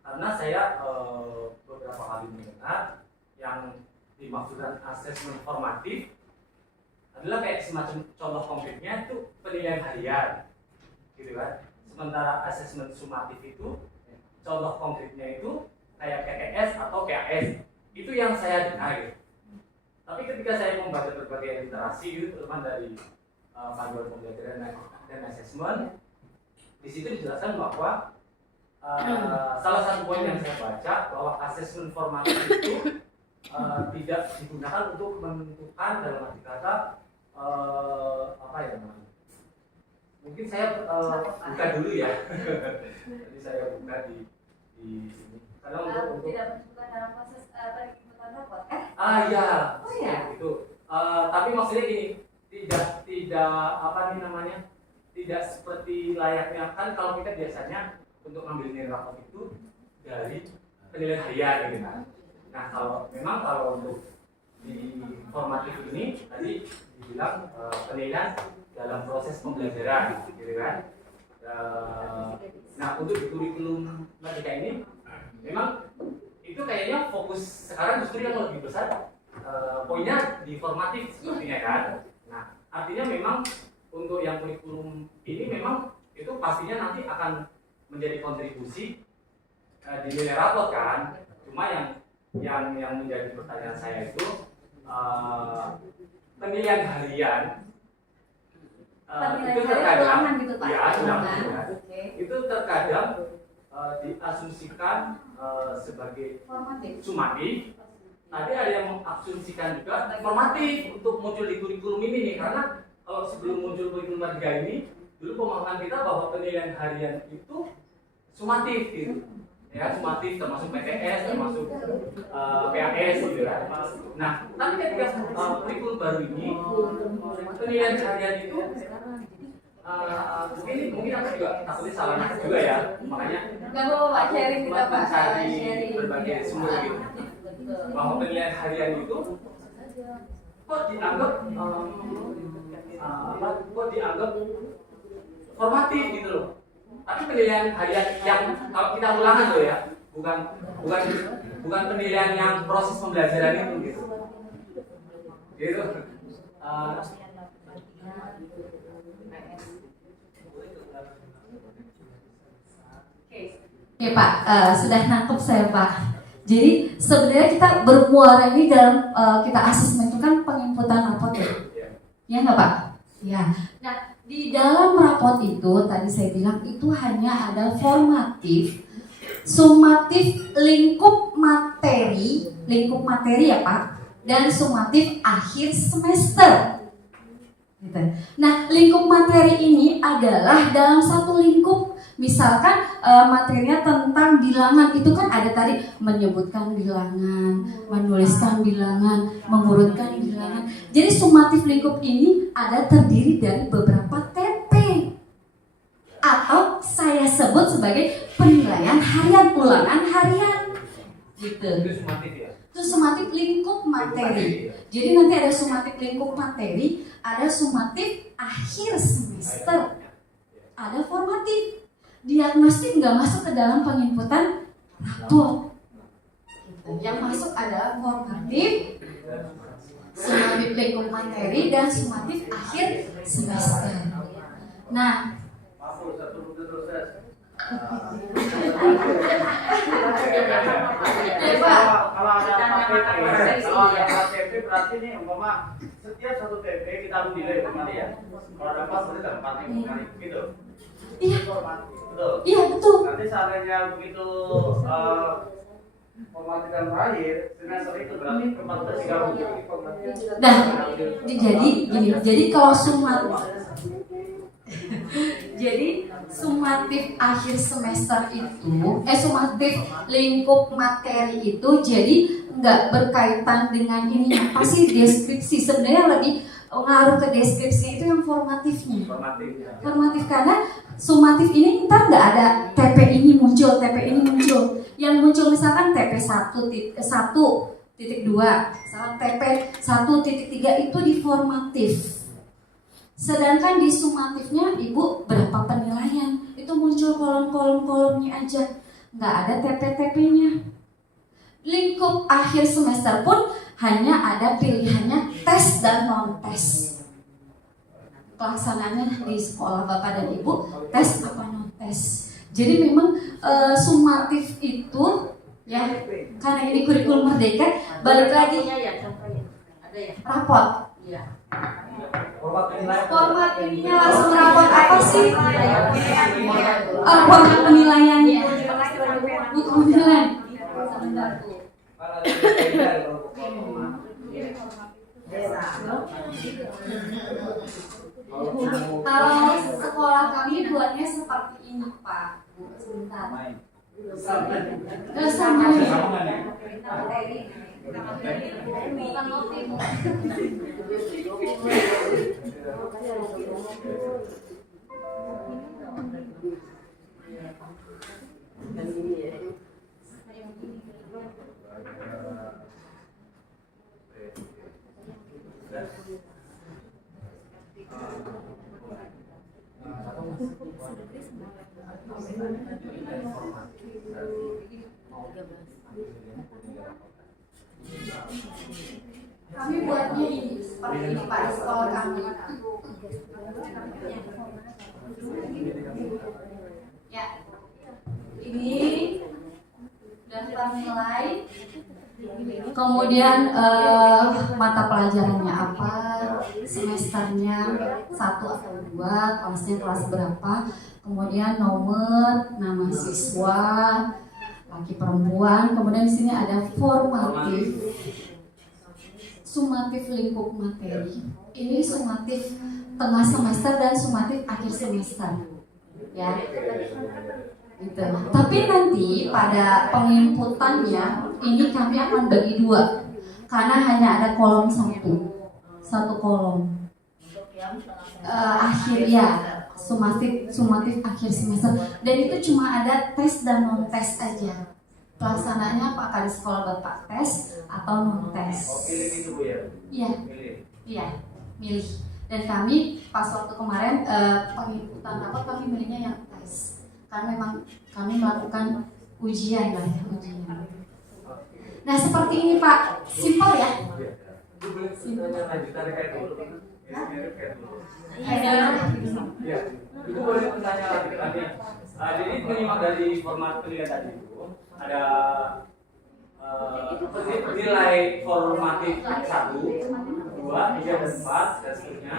karena saya beberapa kali mendengar yang dimaksudkan asesmen formatif adalah kayak semacam contoh konkretnya itu penilaian harian gitu kan, sementara asesmen sumatif itu contoh konkretnya itu kayak PTS atau KAS, itu yang saya dengar gitu. Tapi ketika saya membaca berbagai literasi itu terutama dari panduan pembelajaran dan asesmen, di situ dijelaskan bahwa salah satu poin yang saya baca bahwa asesmen formatif itu tidak digunakan untuk menentukan dalam arti kata apa ya namanya? Mungkin saya buka dulu ya. Jadi saya buka di sini. Karena untuk tidak menentukan dalam proses penginputan raport ya. Oh ya. Itu. Tapi maksudnya gini, tidak apa nih namanya? Tidak seperti layaknya kan kalau kita biasanya untuk ngambil nilai raport itu dari penilaian harian gitu kan. Nah, kalau untuk di formatif ini tadi dibilang penilaian dalam proses pembelajaran gitu kan. Nah, untuk di kurikulum merdeka ini memang itu kayaknya fokus sekarang justru yang lebih besar poinnya di formatif sepertinya kan. Nah, artinya memang untuk yang kurikulum ini memang itu pastinya nanti akan menjadi kontribusi di nilai rapot kan. Cuma yang menjadi pertanyaan saya itu penilaian harian itu terkadang ulangan gitu Pak. ya, ulangan, ya. Oke. Itu terkadang diasumsikan sebagai Formatif. sumatif. Tadi ada yang mengasumsikan juga formatif untuk muncul di kurikulum ini nih, karena kalau sebelum muncul kurikulum 3 ini dulu pemahaman kita bahwa penilaian harian itu sumatif gitu. Ya, sumatif termasuk PTS, termasuk PAS gitu kan. Nah, tapi ketika kurikulum baru ini penilaian harian itu mungkin aku juga takutnya salah nangkep juga ya, makanya Gak apa-apa Pak, sharing kita Pak. mencari Sharing. berbagai sumber gitu bahwa penilaian harian itu kok dianggap kok dianggap formatif gitu loh. Tapi penilaian harian yang kalau kita ulangan loh ya, bukan penilaian yang proses pembelajaran itu gitu. Gitu. Oke Pak, sudah nangkep saya Pak. Jadi sebenarnya kita bermuara ini dalam kita asesmen itu kan penginputan rapot ya, ya nggak Pak? Ya. Nah di dalam rapot itu tadi saya bilang itu hanya ada formatif, sumatif lingkup materi ya Pak, dan sumatif akhir semester. Gitu. Nah lingkup materi ini adalah dalam satu lingkup. Misalkan materinya tentang bilangan itu kan ada tadi menyebutkan bilangan, menuliskan bilangan, mengurutkan bilangan. Jadi sumatif lingkup ini ada terdiri dari beberapa TP atau saya sebut sebagai penilaian harian, ulangan harian. Gitu. Itu sumatif ya. Itu sumatif lingkup materi. Jadi nanti ada sumatif lingkup materi, ada sumatif akhir semester, ada formatif. Diagnostik nggak masuk ke dalam penginputan rapor. Yang masuk adalah formatif, sumatif lingkup materi, dan sumatif akhir semester. Nah, ya Pak. Kalau ada KTP berarti nih umpama setiap satu TP kita menilai kembali ya. Kalau ada 4 berarti ada 4 nih gitu. Iya, Betul. iya betul. Nanti seandainya begitu pematikan terakhir semester itu berarti tempat tertinggal. Nah, jadi gini, jadi kalau sumatif akhir semester itu, sumatif lingkup materi itu jadi nggak berkaitan dengan ini apa sih deskripsi, sebenarnya lebih ngaruh ke deskripsi itu yang formatifnya. Formatif karena sumatif ini kita nggak ada TP ini muncul, TP ini muncul. Yang muncul misalkan TP 1.2, misalkan TP 1.3 itu di formatif. Sedangkan di sumatifnya Ibu berapa penilaian, itu muncul kolom-kolomnya aja, nggak ada TP-TP-nya. Lingkup akhir semester pun hanya ada pilihannya tes dan non-tes. Pelaksanaannya di sekolah Bapak dan Ibu tes apa non-tes. Jadi memang sumatif itu ya, karena ini kurikulum merdeka, balik lagi rapot. Format ininya langsung rapot apa sih? Format penilaiannya. Buku penilaian. Kalau sekolah kami buatnya seperti ini Pak. Sebentar. Sama. Bukan notif. Kami buatnya ini seperti ini Pak di sekolah kami. Ya, ini daftar nilai, kemudian mata pelajarannya apa, semesternya 1 atau 2, kelasnya kelas berapa, kemudian nomor, nama siswa, laki perempuan, kemudian di sini ada formatif, sumatif lingkup materi. Ini sumatif tengah semester dan sumatif akhir semester, ya. Gitu. Tapi nanti pada penginputannya ini kami akan bagi 2 karena hanya ada kolom satu kolom akhir ya, sumatif akhir semester, dan itu cuma ada tes dan non tes aja. Pelaksanaannya apakah di sekolah Bapak tes atau non tes? Pilih itu Bu ya? Iya, iya, milih. Dan kami pas waktu kemarin penginputan rapat kami milihnya yang tes. Karena memang kami melakukan ujian lah ya, ujian. Nah seperti ini Pak, simpel ya. Itu boleh tanya lanjutan kayak dulu. Mirip kayak dulu. Iya. Itu boleh tanya lagi. Jadi menyimak dari format penilaian tadi itu ada nilai formatif 1, 2, 3, dan 4 dan seterusnya.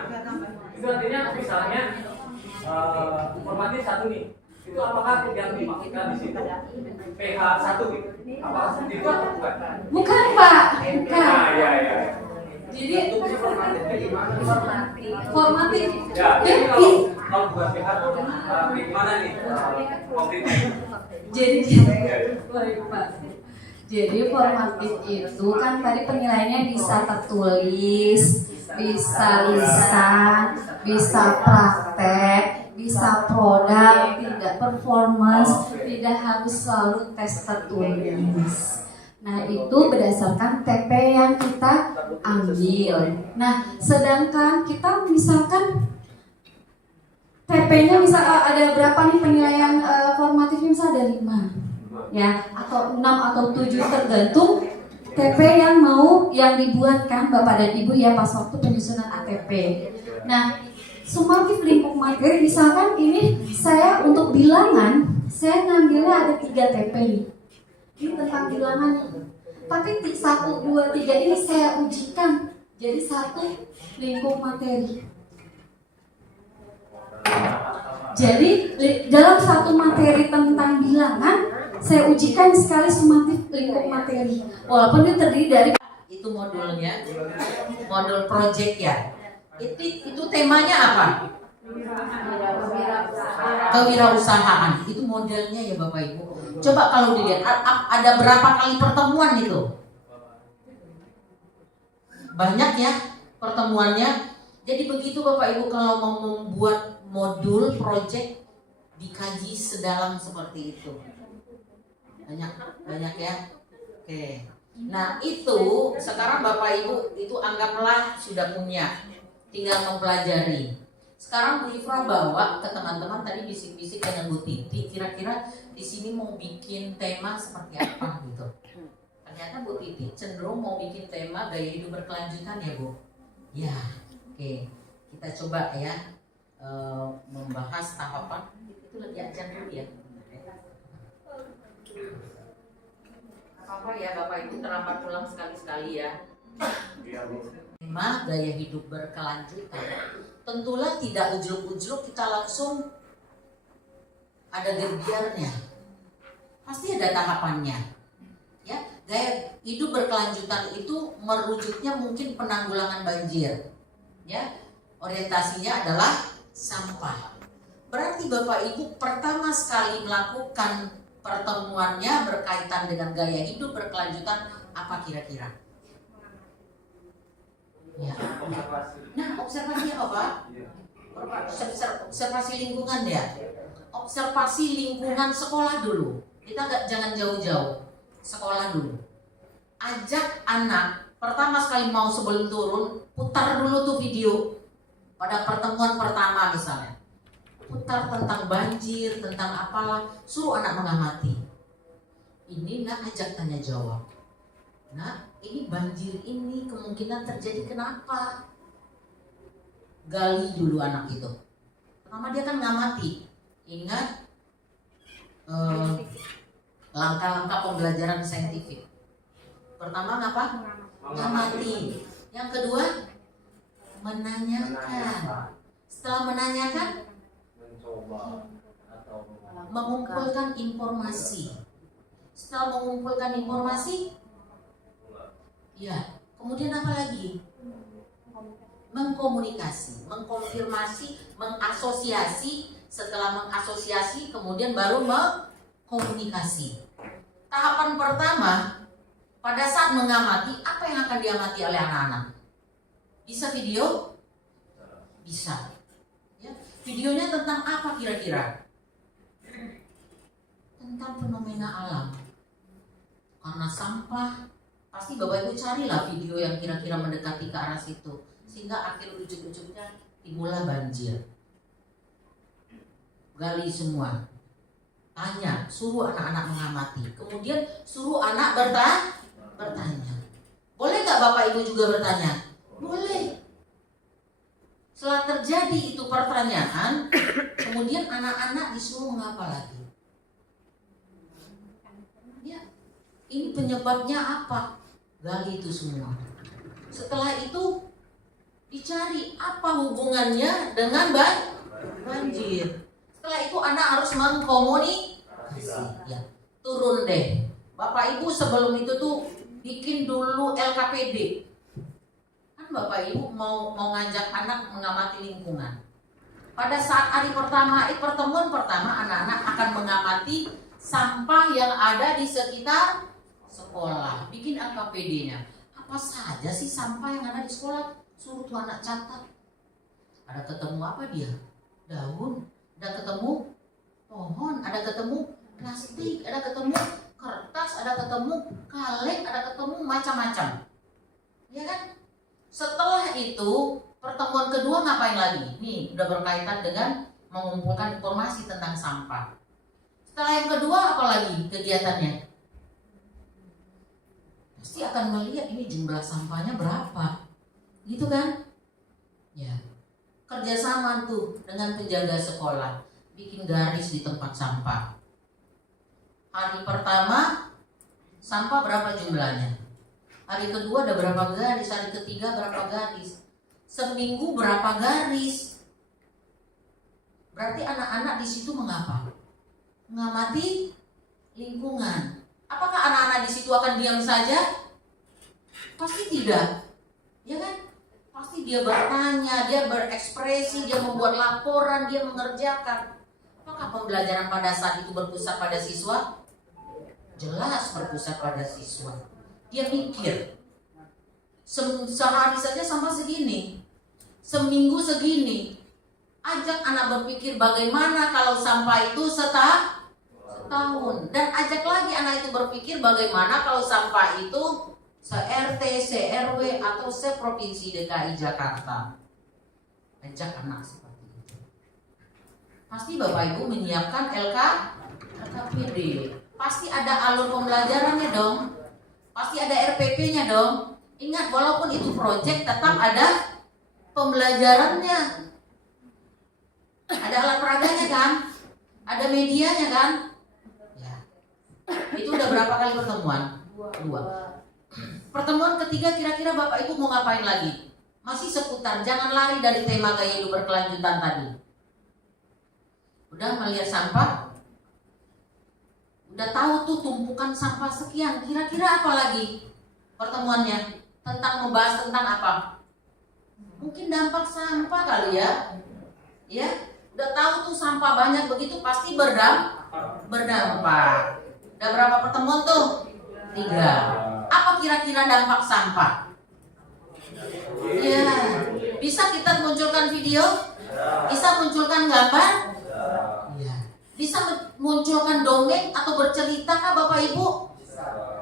Itu artinya misalnya formatif 1 nih. Itu apakah yang dimaksudkan di situ PH 1 gitu? Apakah seperti itu atau bukan? Bukan Pak, bukan. Nah, iya. Jadi Bentuknya formatifnya gimana? formatif. Ya, jadi kalau bukan PH gimana nih konkretnya? Jadi baik Pak. Jadi formatif itu kan tadi penilaiannya bisa tertulis, bisa lisan, bisa praktek, bisa produk, tidak performance, tidak harus selalu tes tertulis. Nah itu berdasarkan TP yang kita ambil. Nah sedangkan kita misalkan TP-nya bisa ada berapa nih penilaian formatifnya, bisa ada 5 ya, atau 6 atau 7 tergantung TP yang dibuatkan Bapak dan Ibu ya pas waktu penyusunan ATP. Nah sumatif lingkup materi misalkan ini saya untuk bilangan saya ngambilnya ada 3 TP nih. Ini tentang bilangan. Tapi 1, 2, 3 ini saya ujikan jadi 1 lingkup materi. Jadi dalam 1 materi tentang bilangan saya ujikan sekali sumatif lingkup materi. Walaupun itu terdiri dari itu modulnya, modul project ya. Itu temanya apa? Kewirausahaan. Itu modelnya ya Bapak Ibu. Coba kalau dilihat ada berapa kali pertemuan itu? Banyak ya pertemuannya. Jadi begitu Bapak Ibu kalau mau membuat modul project dikaji sedalam seperti itu. Banyak ya. Oke. Nah itu sekarang Bapak Ibu itu anggaplah sudah punya, tinggal mempelajari. Sekarang Bu Ifra bawa ke teman-teman tadi bisik-bisik dengan Bu Titi, kira-kira di sini mau bikin tema seperti apa gitu. Ternyata Bu Titi cenderung mau bikin tema gaya hidup berkelanjutan ya Bu. Ya, oke. Kita coba ya membahas tahapan itu lagi ajan dulu ya. Apa ya Bapak Ibu terlambat pulang sekali-sekali ya. Tema gaya hidup berkelanjutan. Tentulah tidak ujuk-ujuk kita langsung ada gebiarnya. Pasti ada tahapannya. Ya, gaya hidup berkelanjutan itu merujuknya mungkin penanggulangan banjir. Ya, orientasinya adalah sampah. Berarti Bapak Ibu pertama sekali melakukan pertemuannya berkaitan dengan gaya hidup berkelanjutan apa kira-kira? Ya. Nah, observasi apa? Observasi lingkungan ya. Observasi lingkungan sekolah dulu. Kita jangan jauh-jauh. Sekolah dulu. Ajak anak pertama sekali mau sebelum turun, putar dulu tuh video. Pada pertemuan pertama misalnya. Putar tentang banjir, tentang apalah, suruh anak mengamati. ini nak ajak tanya jawab. Nah, ini banjir ini kemungkinan terjadi kenapa? Gali dulu anak itu. Pertama dia kan ngamati. Ingat langkah-langkah pembelajaran saintifik. Pertama ngapa? Ngamati. Yang kedua menanyakan. Setelah menanyakan, mencoba atau mengumpulkan informasi. Setelah mengumpulkan informasi, ya, kemudian apa lagi? Mengkomunikasi, mengkonfirmasi, mengasosiasi. Setelah mengasosiasi, kemudian baru mengkomunikasi. Tahapan pertama, pada saat mengamati, apa yang akan diamati oleh anak-anak? Bisa video? Bisa. Ya. Videonya tentang apa kira-kira? Tentang fenomena alam. Karena sampah, pasti Bapak Ibu carilah video yang kira-kira mendekati ke arah situ. Sehingga akhir ujung-ujungnya timbullah banjir. Gali semua. Tanya, suruh anak-anak mengamati. Kemudian suruh anak bertanya. Boleh nggak Bapak Ibu juga bertanya? Boleh. Setelah terjadi itu pertanyaan, kemudian anak-anak disuruh mengapa lagi? Ya, ini penyebabnya apa? Gali itu semua. Setelah itu dicari apa hubungannya dengan banjir. Setelah itu anak harus mengkomunikasi. Ya, turun deh. Bapak Ibu sebelum itu tuh bikin dulu LKPD. Bapak Ibu mau ngajak anak mengamati lingkungan. Pada saat hari pertama, pertemuan pertama, anak-anak akan mengamati sampah yang ada di sekitar sekolah. Bikin LKPD-nya. Apa saja sih sampah yang ada di sekolah? Suruh tuh anak catat. Ada ketemu apa dia? Daun. Ada ketemu pohon. Ada ketemu plastik. Ada ketemu kertas. Ada ketemu kaleng. Ada ketemu macam-macam. Ya kan? Setelah itu pertemuan kedua ngapain lagi? Nih udah berkaitan dengan mengumpulkan informasi tentang sampah. Setelah yang kedua apa lagi kegiatannya? Pasti akan melihat ini jumlah sampahnya berapa, gitu kan? Ya, kerjasama tuh dengan penjaga sekolah, bikin garis di tempat sampah. Hari pertama sampah berapa jumlahnya? Hari kedua ada berapa garis, hari ketiga berapa garis, seminggu berapa garis. Berarti anak-anak di situ mengapa? Mengamati lingkungan. Apakah anak-anak di situ akan diam saja? Pasti tidak, ya kan? Pasti dia bertanya, dia berekspresi, dia membuat laporan, dia mengerjakan. Apakah pembelajaran pada saat itu berpusat pada siswa? Jelas berpusat pada siswa. Dia mikir, sehari saja sampah segini, seminggu segini. Ajak anak berpikir bagaimana kalau sampah itu setahun. Dan ajak lagi anak itu berpikir bagaimana kalau sampah itu se-RT, se-RW atau se-Provinsi DKI Jakarta. Ajak anak seperti itu. Pasti Bapak Ibu menyiapkan LKPD. Pasti ada alur pembelajarannya dong. Pasti ada RPP-nya dong. Ingat, walaupun itu proyek tetap ada pembelajarannya. Ada alat peraganya kan? Ada medianya kan? Ya. Itu udah berapa kali pertemuan? 2. Pertemuan ketiga kira-kira Bapak Ibu mau ngapain lagi? Masih seputar, jangan lari dari tema gaya hidup berkelanjutan tadi. Udah melihat sampah? Udah tahu tuh tumpukan sampah sekian, kira-kira apa lagi pertemuannya? Tentang membahas tentang apa? Mungkin dampak sampah kali ya. Ya, udah tahu tuh sampah banyak begitu pasti berdampak. Udah berapa pertemuan tuh? 3. Apa kira-kira dampak sampah? Ya, bisa kita munculkan video? Bisa munculkan gambar? Ya. Bisa munculkan dongeng atau bercerita kah Bapak Ibu?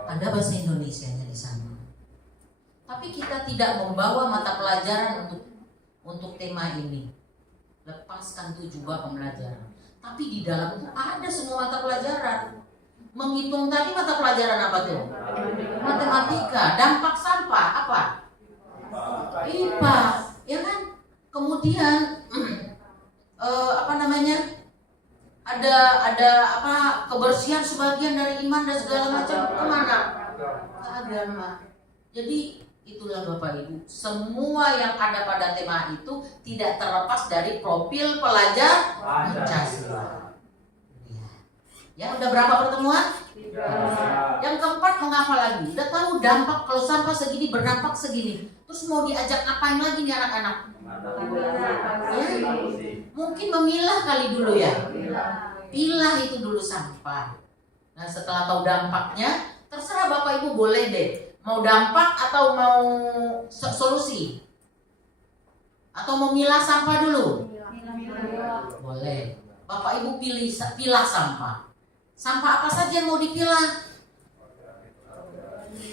Ada bahasa Indonesianya di sana. Tapi kita tidak membawa mata pelajaran untuk tema ini. Lepaskan tuh juga pembelajaran. Tapi di dalam itu ada semua mata pelajaran. Menghitung tadi mata pelajaran apa tuh? Matematika. Dampak sampah apa? IPA, ya kan? Kemudian apa namanya? Ada apa? Kebersihan sebagian dari iman dan segala macam kemana? Ke agama. Jadi itulah Bapak Ibu, semua yang ada pada tema itu tidak terlepas dari profil pelajar Pancasila. Ya, udah berapa pertemuan? Yang keempat mengapa lagi? Udah tahu dampak kalau sampah segini berdampak segini. Terus mau diajak ngapain lagi nih anak-anak? Ya, mungkin memilah kali dulu ya. Pilah itu dulu sampah. Nah, setelah tahu dampaknya, terserah Bapak Ibu boleh deh. Mau dampak atau mau solusi? Atau mau milah sampah dulu? Boleh. Bapak Ibu pilah sampah. Sampah apa saja yang mau dipilah?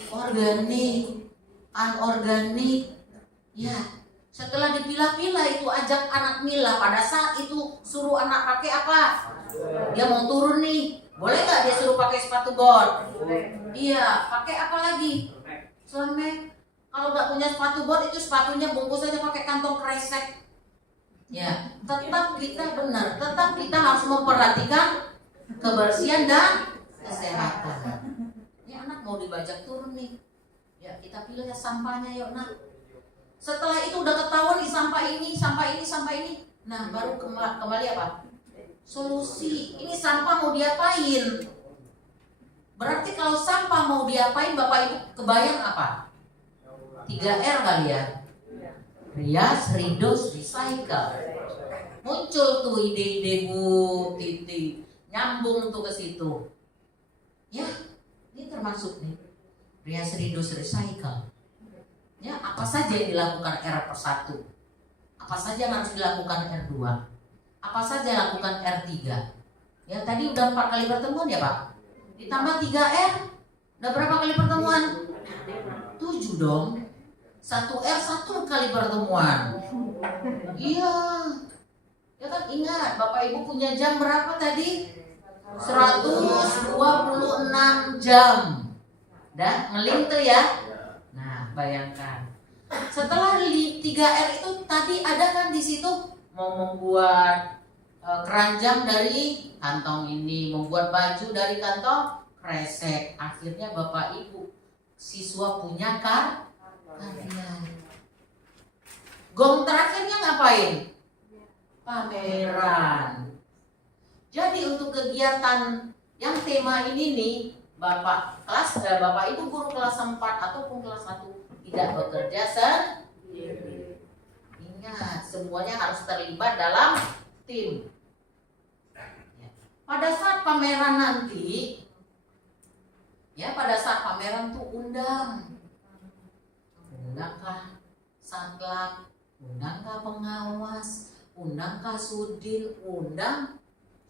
Organik, anorganik. Ya, setelah dipilah-pilah itu ajak anak milah. Pada saat itu suruh anak pakai apa? Dia mau turun nih. Boleh nggak dia suruh pakai sepatu bot? Iya, pakai apa lagi? Selemek. Kalau nggak punya sepatu bot itu sepatunya bungkus aja pakai kantong kresek. Ya, tetap kita benar, tetap kita harus memperhatikan kebersihan dan kesehatan. Ini anak mau dibajak turun nih. Ya, kita pilih ya sampahnya yuk nak. Setelah itu udah ketahuan nih sampah ini, sampah ini, sampah ini. Nah, baru kembali apa? Solusi. Ini sampah mau diapain? Berarti kalau sampah mau diapain, Bapak Ibu kebayang apa? 3R kali ya. Rias, reduce, recycle. Muncul tuh ide-ide Bu Titi, nyambung tuh ke situ. Ya, ini termasuk nih. Rias, reduce, recycle. Ya, apa saja yang dilakukan R1? Apa saja yang harus dilakukan R2? Apa saja lakukan R3? Ya, tadi udah 4 kali pertemuan ya Pak? Ditambah 3R, udah berapa kali pertemuan? 7 dong. 1R 1 kali pertemuan. Iya. Ya kan ingat, Bapak Ibu punya jam berapa tadi? 126 jam. Dah ngeling tuh ya. Nah, bayangkan. Setelah 3R itu tadi ada kan di situ mau membuat keranjang dari kantong ini, membuat baju dari kantong kresek. Akhirnya Bapak Ibu siswa punya karya. Gong terakhirnya ngapain? Pameran. Jadi untuk kegiatan yang tema ini nih, Bapak Ibu guru kelas 4 ataupun kelas 1 tidak bekerja sendiri. Ingat, semuanya harus terlibat dalam tim. Pada saat pameran nanti, ya pada saat pameran tuh undangkah satlak, undangkah pengawas, undangkah sudin, undang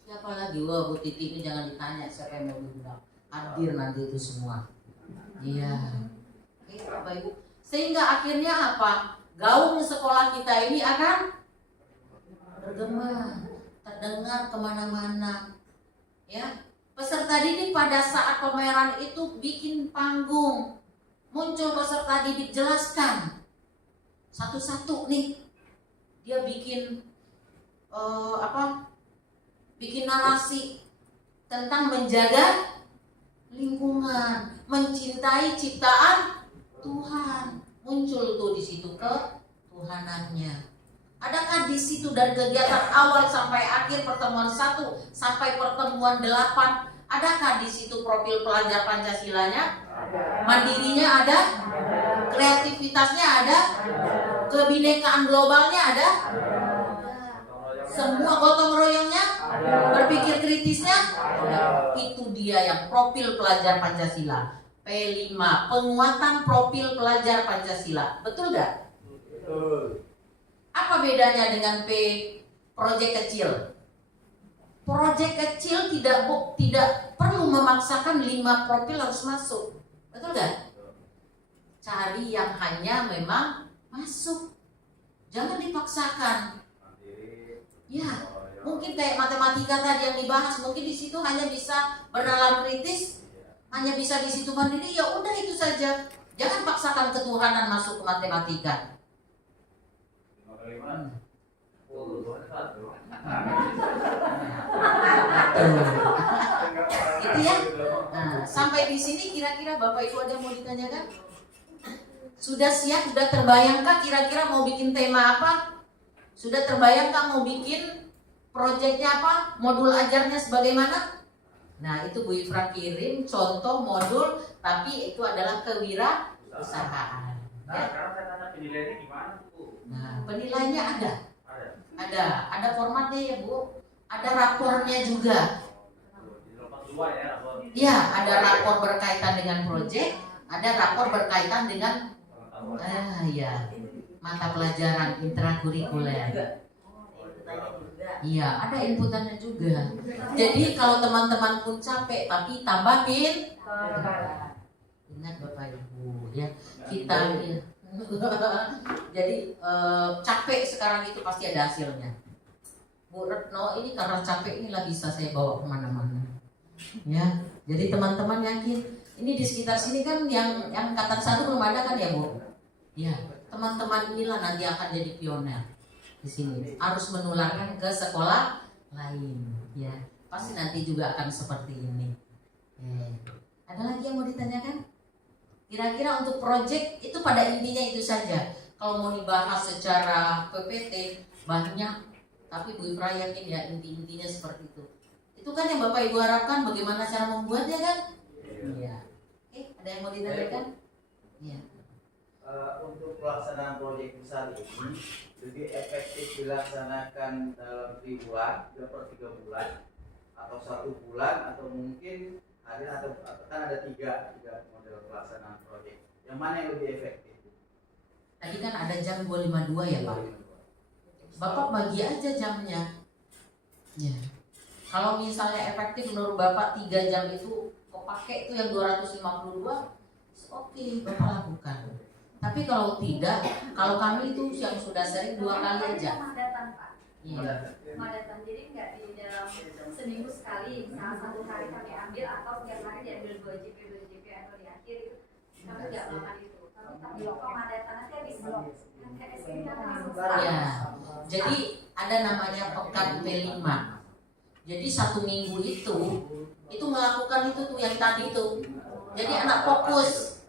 siapa lagi? Wah, Bu Titi ini jangan ditanya siapa yang mau diundang. Hadir nanti itu semua. Iya. Oke, Bapak Ibu. Sehingga akhirnya apa? Gaung sekolah kita ini akan bergema, terdengar kemana-mana. Ya, peserta didik pada saat pameran itu bikin panggung, muncul peserta didik jelaskan satu-satu nih. Dia bikin bikin narasi tentang menjaga lingkungan, mencintai ciptaan Tuhan. Muncul tuh di situ ketuhanannya. Adakah di situ dari kegiatan awal sampai akhir pertemuan 1 sampai pertemuan 8, adakah di situ profil pelajar Pancasilanya? Mandirinya ada? Kreativitasnya ada? Kebinekaan globalnya ada? Semua gotong royongnya? Berpikir kritisnya? Itu dia yang profil pelajar Pancasila. P5, penguatan profil pelajar Pancasila. Betul gak? Betul. Apa bedanya dengan P proyek kecil? Proyek kecil tidak perlu memaksakan 5 profil harus masuk. Betul gak? Cari yang hanya memang masuk. Jangan dipaksakan. Ya, mungkin mungkin kayak matematika tadi yang dibahas, mungkin di situ hanya bisa bernalar kritis, hanya bisa di situ mandiri, ya udah itu saja. Jangan paksakan ketuhanan masuk ke matematika. Itu ya. Nah, sampai di sini kira-kira Bapak Ibu ada yang mau ditanyakan? Sudah siap, sudah terbayangkah kira-kira mau bikin tema apa? Sudah terbayangkah mau bikin proyeknya apa? Modul ajarnya sebagaimana? Nah, itu Bu Ifra kirim contoh modul, tapi itu adalah kewirausahaan. Nah, sekarang saya tanya penilaiannya gimana Bu? Nah, penilaiannya ada. Ada. Ada formatnya ya Bu. Ada rapornya juga. Di lepas dua ya rapor. Iya, ada rapor berkaitan dengan proyek, ada rapor berkaitan dengan mata pelajaran intrakurikuler. Iya, ada inputannya juga. Jadi kalau teman-teman pun capek, tapi tambahin. Ingat Bapak Ibu ya, kita ya. Jadi capek sekarang itu pasti ada hasilnya. Bu Retno ini karena capek inilah bisa saya bawa kemana-mana. Ya, jadi teman-teman yakin. Ini di sekitar sini kan yang angkatan 1 belum ada kan ya Bu? Ya, teman-teman inilah nanti akan jadi pioner di sini. Harus menularkan ke sekolah lain. Ya, pasti nanti juga akan seperti ini. Ada lagi yang mau ditanyakan? Kira-kira untuk proyek itu pada intinya itu saja. Kalau mau dibahas secara PPT banyak, tapi Bu Ifra yakin ya inti-intinya seperti itu. Itu kan yang Bapak Ibu harapkan, bagaimana cara membuatnya kan? Iya. Ada yang mau ditanyakan? Iya. Untuk pelaksanaan proyek besar ini lebih efektif dilaksanakan dalam 3 bulan, 3/3 bulan, atau 1 bulan, atau mungkin ada kan ada tiga model pelaksanaan proyek. Yang mana yang lebih efektif? Tadi kan ada jam 252 ya Pak. Bapak bagi aja jamnya. Ya. Kalau misalnya efektif menurut Bapak 3 jam itu kepake itu yang 252, oke, Bapak lakukan. Tapi kalau tidak, kalau kami itu yang sudah sering 2 kali aja. Madatan Pak. Iya. Madatan, jadi nggak di dalam seminggu sekali, misalnya 1 hari kami ambil atau setiap hari diambil 2 GP atau di akhir itu kami nggak melakukan itu. Tapi pemadatan nanti habis yang kayak sini kan habis selesai. Ya. Jadi ada namanya pekan P5. Jadi 1 minggu itu melakukan itu tuh yang tadi tuh. Jadi anak fokus.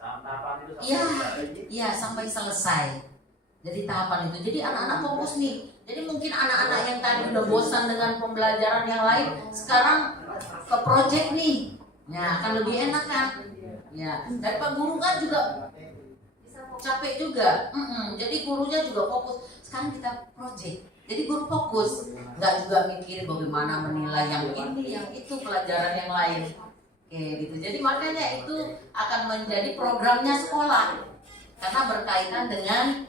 Iya, sampai selesai. Jadi tahapan itu. Jadi anak-anak fokus nih. Jadi mungkin anak-anak yang tadi udah bosan dengan pembelajaran yang lain, sekarang ke project nih. Ya, akan lebih enak kan? Ya, dan Pak Guru kan juga capek juga. Jadi gurunya juga fokus. Sekarang kita project. Jadi guru fokus, nggak juga mikir bagaimana menilai yang ini, yang itu, pelajaran yang lain. Oke, gitu. Jadi makanya itu akan menjadi programnya sekolah karena berkaitan dengan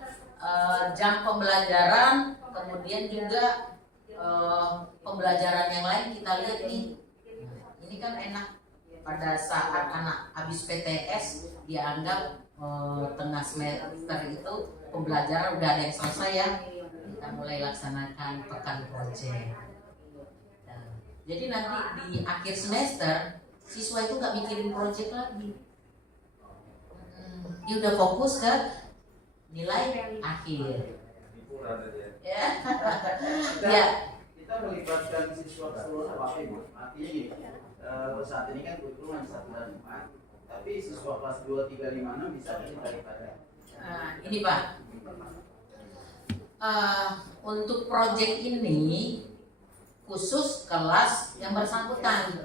jam pembelajaran, kemudian juga pembelajaran yang lain kita lihat nih. Ini kan enak pada saat anak habis PTS dianggap tengah semester itu pembelajaran udah ada yang selesai ya. Kita mulai laksanakan pekan proyek. Jadi nanti di akhir semester siswa itu nggak mikirin proyek lagi. Dia udah fokus ke nilai akhir. Ya. Ya. Kita melibatkan siswa seluruh apa Ibu? Artinya gini, saat ini kan kurikulum 1 dan 4, tapi siswa kelas 2, 3, 5, 6 bisa daripada. Ini Pak. Untuk proyek ini khusus kelas yang bersangkutan,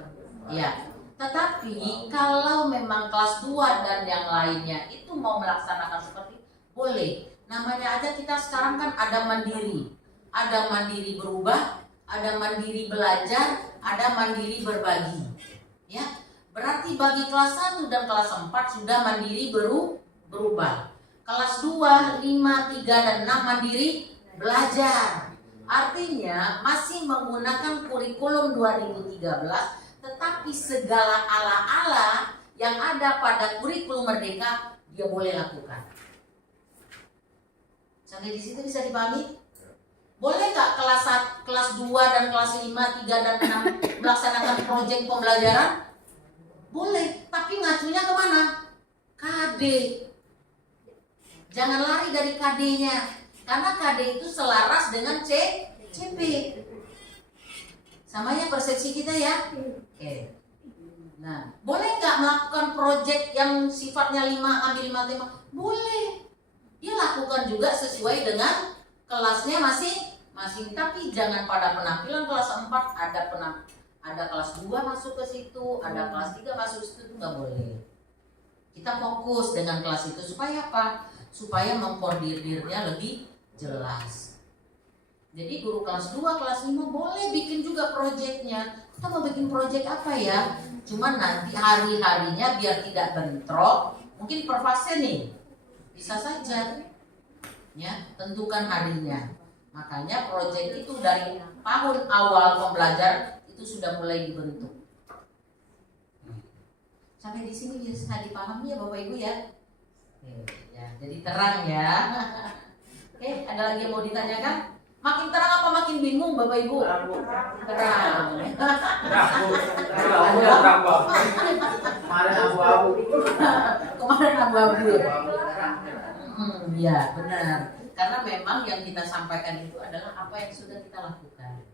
ya. Tetapi kalau memang kelas 2 dan yang lainnya itu mau melaksanakan seperti boleh. Namanya aja kita sekarang kan ada mandiri berubah, ada mandiri belajar, ada mandiri berbagi. Ya, berarti bagi kelas 1 dan kelas 4 sudah mandiri berubah. Kelas 2, 5, 3 dan 6 mandiri belajar. Artinya masih menggunakan kurikulum 2013, tetapi segala ala-ala yang ada pada kurikulum Merdeka dia boleh lakukan. Sampai di situ bisa dipahami? Boleh nggak kelas kelas 2 dan kelas 5, 3 dan 6 melaksanakan proyek pembelajaran? Boleh, tapi ngacunya kemana? KD. Jangan lari dari KD-nya, karena KD itu selaras dengan CP. Samanya persepsi kita ya. Oke. Nah, boleh nggak melakukan proyek yang sifatnya 5 ambil 5 tema? Boleh. Dia lakukan juga sesuai dengan kelasnya masing-masing, tapi jangan pada penampilan kelas 4 ada kelas 2 masuk ke situ, ada kelas 3 masuk ke situ, nggak boleh. Kita fokus dengan kelas itu supaya apa? Supaya mengkoordinirnya lebih jelas. Jadi guru kelas 2, kelas 5 boleh bikin juga proyeknya. Kita mau bikin proyek apa ya? Cuman nanti hari-harinya biar tidak bentrok, mungkin per fase nih. Bisa saja. Ya, tentukan harinya. Makanya proyek itu dari tahun awal pembelajaran itu sudah mulai dibentuk. Sampai di sini bisa dipahami ya Bapak Ibu ya. Ya, jadi terang ya. Oke, ada lagi yang mau ditanyakan? Makin terang apa makin bingung Bapak Ibu? Terang. Kemarin abu-abu. Kemarin abu-abu ya. Ya benar. Karena memang yang kita sampaikan itu adalah apa yang sudah kita lakukan.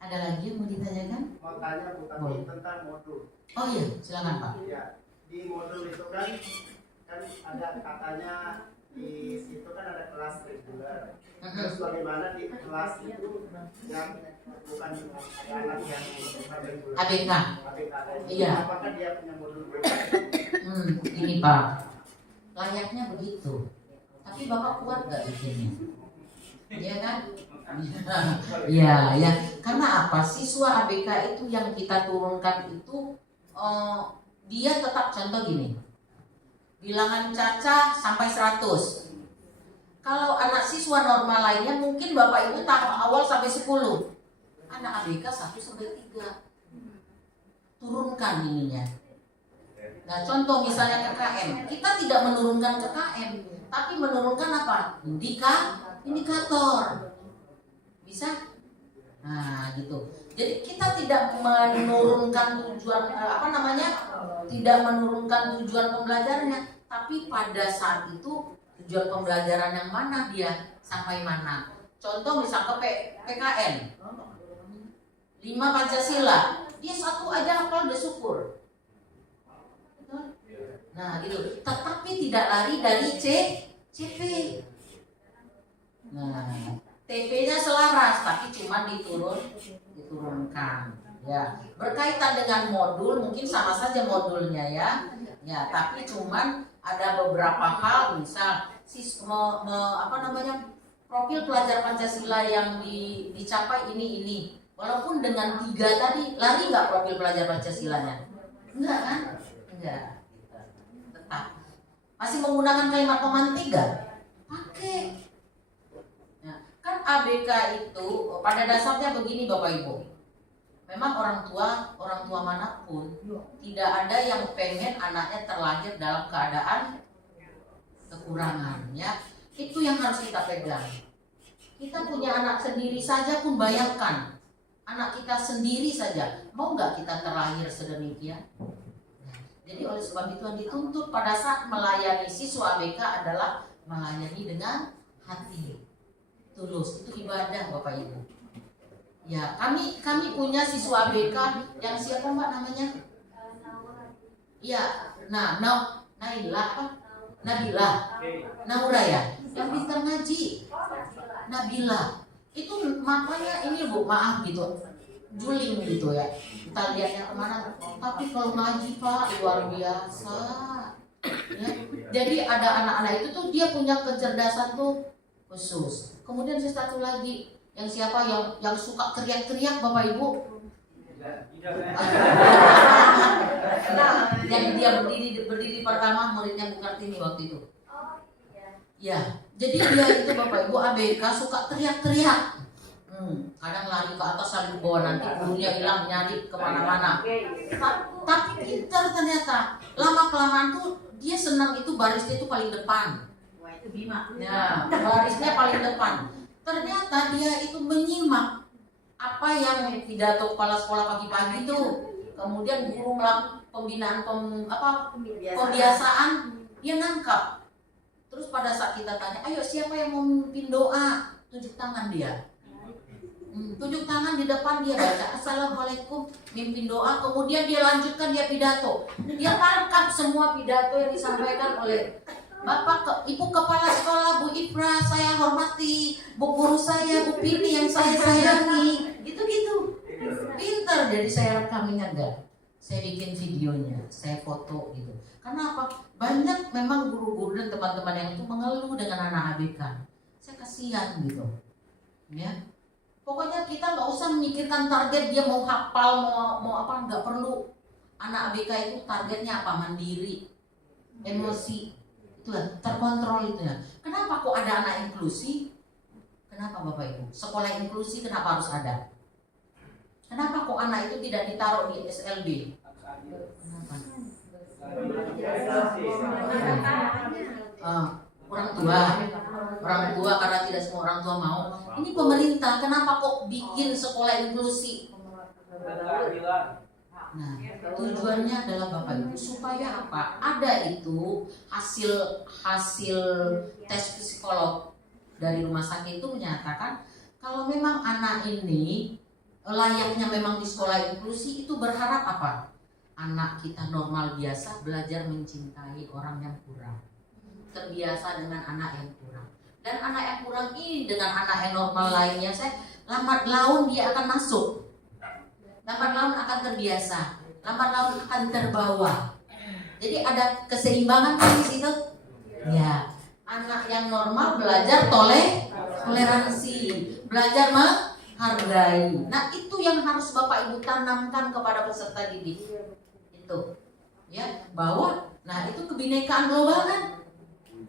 Ada lagi yang mau ditanyakan? Mau tanya Bu, tapi tentang modul. Oh iya, silakan Pak. Ya, di modul itu kan ada katanya di situ kan ada kelas reguler. Terus bagaimana di kelas itu yang bukan ada anak yang bukan reguler? ABK. ABK. Iya. Apakah dia punya modul bebas? Ini Pak, layaknya begitu. Tapi Bapak kuat nggak bikinnya? Iya kan? Iya, ya. Karena apa? Siswa ABK itu yang kita turunkan itu dia tetap contoh gini. Bilangan Caca sampai 100. Kalau anak siswa normal lainnya mungkin Bapak Ibu tahap awal sampai 10. Anak ABK 1 sampai 3. Turunkan ininya. Nah, contoh misalnya KKM. Kita tidak menurunkan KKM, tapi menurunkan apa? Indikator. Bisa? Nah, gitu. Jadi kita tidak menurunkan tujuan tidak menurunkan tujuan pembelajarannya, tapi pada saat itu tujuan pembelajaran yang mana dia sampai mana. Contoh misal ke PKN 5 Pancasila, dia 1 aja hafal udah syukur. Nah gitu, tetapi tidak lari dari CP. Nah, TP-nya selaras, tapi cuma diturunkan. Ya, berkaitan dengan modul, mungkin sama saja modulnya ya. Ya, tapi cuman ada beberapa hal, misal profil pelajar Pancasila yang dicapai ini. Walaupun dengan 3 tadi, lari nggak profil pelajar Pancasilanya? Enggak kan? Enggak. Tetap. Masih menggunakan kalimat pemantik nggak? Pakai. Nah, kan ABK itu pada dasarnya begini Bapak Ibu. Memang orang tua manapun tidak ada yang pengen anaknya terlahir dalam keadaan kekurangan ya. Itu yang harus kita pegang. Kita punya anak sendiri saja pun bayangkan. Anak kita sendiri saja, mau nggak kita terlahir sedemikian? Jadi oleh sebab itu yang dituntut pada saat melayani siswa ABK adalah melayani dengan hati tulus. Itu ibadah Bapak Ibu. Ya, kami punya siswa ABK yang siapa Mbak namanya? Iya, Naura ya, yang pintar ngaji. Nabila. Itu makanya ini Bu, maaf gitu, juling gitu ya. Kita lihatnya kemana, tapi kalau ngaji Pak luar biasa ya. Jadi ada anak-anak itu tuh dia punya kecerdasan tuh khusus. Kemudian satu lagi yang siapa yang suka teriak-teriak Bapak Ibu. Yang dia berdiri pertama muridnya Bu Kartini waktu itu. Ya, jadi dia itu Bapak Ibu ABK suka teriak-teriak. Kadang lari ke atas sambil bawa nanti gurunya hilang nyari kemana-mana. Tapi pintar ternyata. Lama-kelamaan tuh dia senang itu barisnya itu paling depan. Ya, barisnya paling depan. ternyata dia itu menyimak apa yang pidato kepala sekolah pagi-pagi tuh, kemudian guru melakukan pembinaan pembiasaan, dia nangkap. Terus pada saat kita tanya, ayo siapa yang mau memimpin doa, tunjuk tangan dia. Tunjuk tangan di depan, dia baca assalamualaikum, mimpin doa, kemudian dia lanjutkan, dia pidato. Dia tangkap semua pidato yang disampaikan oleh Bapak, Ibu Kepala Sekolah, Bu Ifra, saya hormati, Bu Guru saya, Bu Pini yang saya sayangi, gitu-gitu. Pintar, jadi saya rekam, ingat gak? Saya bikin videonya, saya foto gitu. Karena apa? Banyak memang guru-guru dan teman-teman yang itu mengeluh dengan anak ABK. Saya kasihan gitu, ya. Pokoknya kita nggak usah memikirkan target dia mau hafal, mau apa, nggak perlu. Anak ABK itu targetnya apa? Mandiri, emosi, itu terkontrol itu ya. Kenapa kok ada anak inklusi? Kenapa Bapak Ibu? Sekolah inklusi kenapa harus ada? Kenapa kok anak itu tidak ditaruh di SLB? Kenapa? Orang tua karena tidak semua orang tua mau. Ini pemerintah kenapa kok bikin sekolah inklusi? Nah, tujuannya adalah Bapak Ibu supaya apa? Ada itu hasil tes psikolog dari rumah sakit itu menyatakan kalau memang anak ini layaknya memang di sekolah inklusi, itu berharap apa? Anak kita normal biasa belajar mencintai orang yang kurang, terbiasa dengan anak yang kurang. Dan anak yang kurang ini dengan anak yang normal lainnya, saya lambat laun dia akan masuk. Lambat laun akan terbiasa, lambat laun akan terbawa. Jadi ada keseimbangan di situ. Ya, anak yang normal belajar toleransi, belajar menghargai. Nah, itu yang harus Bapak Ibu tanamkan kepada peserta didik. Itu, ya, bahwa nah itu kebinekaan global kan.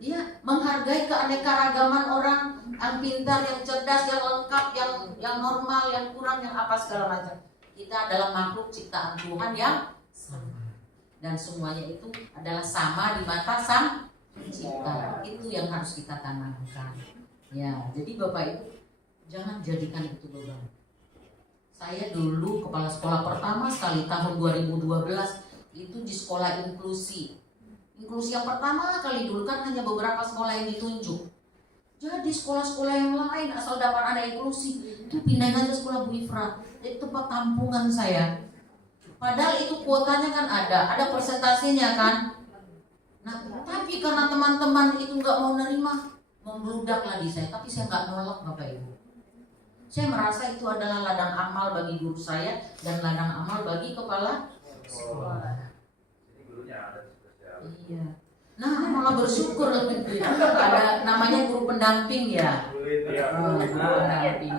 Dia menghargai keanekaragaman orang, yang pintar, yang cerdas, yang lengkap, yang normal, yang kurang, yang apa segala macam. Kita adalah makhluk ciptaan Tuhan yang sama, dan semuanya itu adalah sama di mata Sang Pencipta. Itu yang harus kita tanamkan. Ya, jadi Bapak Ibu jangan jadikan itu beban. Saya dulu kepala sekolah pertama sekali tahun 2012 itu di sekolah inklusi. Inklusi yang pertama kali dulu kan hanya beberapa sekolah yang ditunjuk. Jadi sekolah-sekolah yang lain asal dapat anak inklusi itu pindahin aja sekolah Bu Ifra. Itu tempat tampungan saya. Padahal itu kuotanya kan ada persentasenya kan. Nah, tapi karena teman-teman itu nggak mau nerima, membludak di saya. Tapi saya nggak nolak Bapak Ibu. Saya merasa itu adalah ladang amal bagi guru saya dan ladang amal bagi kepala sekolah. Iya. Nah, malah bersyukur ada namanya guru pendamping ya. Pendamping.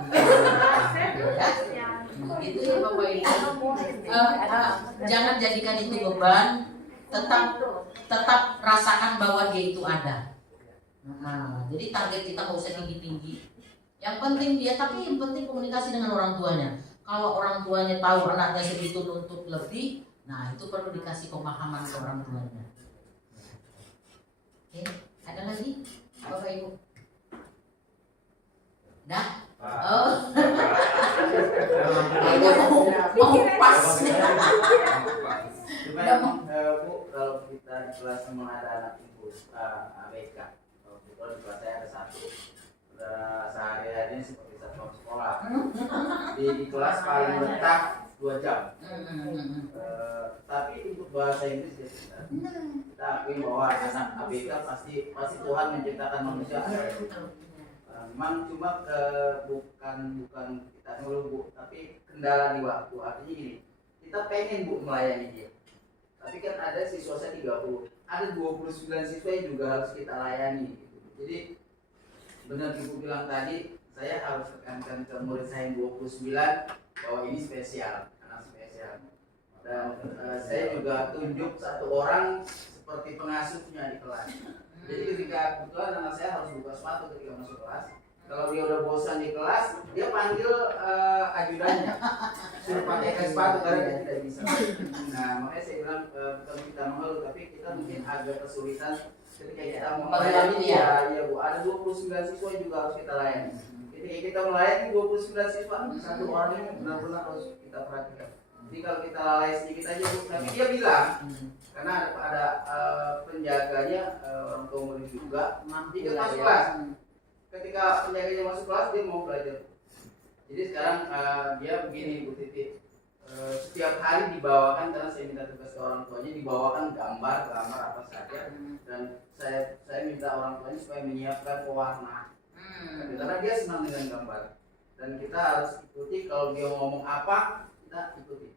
Gitu ya Bapak Ibu. Jangan jadikan itu beban. Tetap rasakan bahwa dia itu ada. Nah, jadi target kita nggak usah tinggi-tinggi. Yang penting dia, tapi yang penting komunikasi dengan orang tuanya. Kalau orang tuanya tahu anaknya segitu nuntut lebih, nah itu perlu dikasih pemahaman ke orang tuanya. Oke, ada lagi Bapak Ibu? Dah? Oh, mau pas. Bu, kalau kita di kelas memang ada anak ibu ABK, kalau di kelas saya ada satu. Sehari-hari seperti satu sekolah. Di kelas paling betah 2 jam. Tapi untuk bahasa Inggris ya kita akui bahwa anak ABK pasti Tuhan menciptakan manusia. Memang cuma bukan kita dulu Bu, tapi kendala di waktu. Artinya gini, kita pengen Bu melayani dia. Tapi kan ada siswa saya 30, ada 29 siswa yang juga harus kita layani. Jadi benar Ibu bilang tadi, saya harus tekankan ke murid saya yang 29 bahwa ini spesial, anak spesial. Dan saya juga tunjuk satu orang seperti pengasuhnya di kelas. Jadi ketika kebetulan anak saya harus buka sepatu ketika masuk kelas, Kalau dia udah bosan di kelas, dia panggil ajudannya, suruh pakai sepatu karena dia tidak bisa. Nah, makanya saya bilang bukan kita mengeluh, tapi kita mungkin agak kesulitan ketika kita melayani. Ya Bu, ada 29 siswa juga harus kita layani. Ketika kita melayani 29 siswa, satu orang ini benar-benar harus kita perhatikan. Jadi kalau kita lalai sedikit aja Bu, tapi dia bilang karena ada penjaganya orang tua murid juga, ikut masuk kelas. Ketika penjaganya masuk kelas dia mau belajar. Jadi sekarang dia begini Bu Titi, setiap hari dibawakan, karena saya minta tugas ke orang tuanya, dibawakan gambar apa saja, dan saya minta orang tuanya supaya menyiapkan pewarna. Karena dia senang dengan gambar, dan kita harus ikuti. Kalau dia ngomong apa kita ikuti.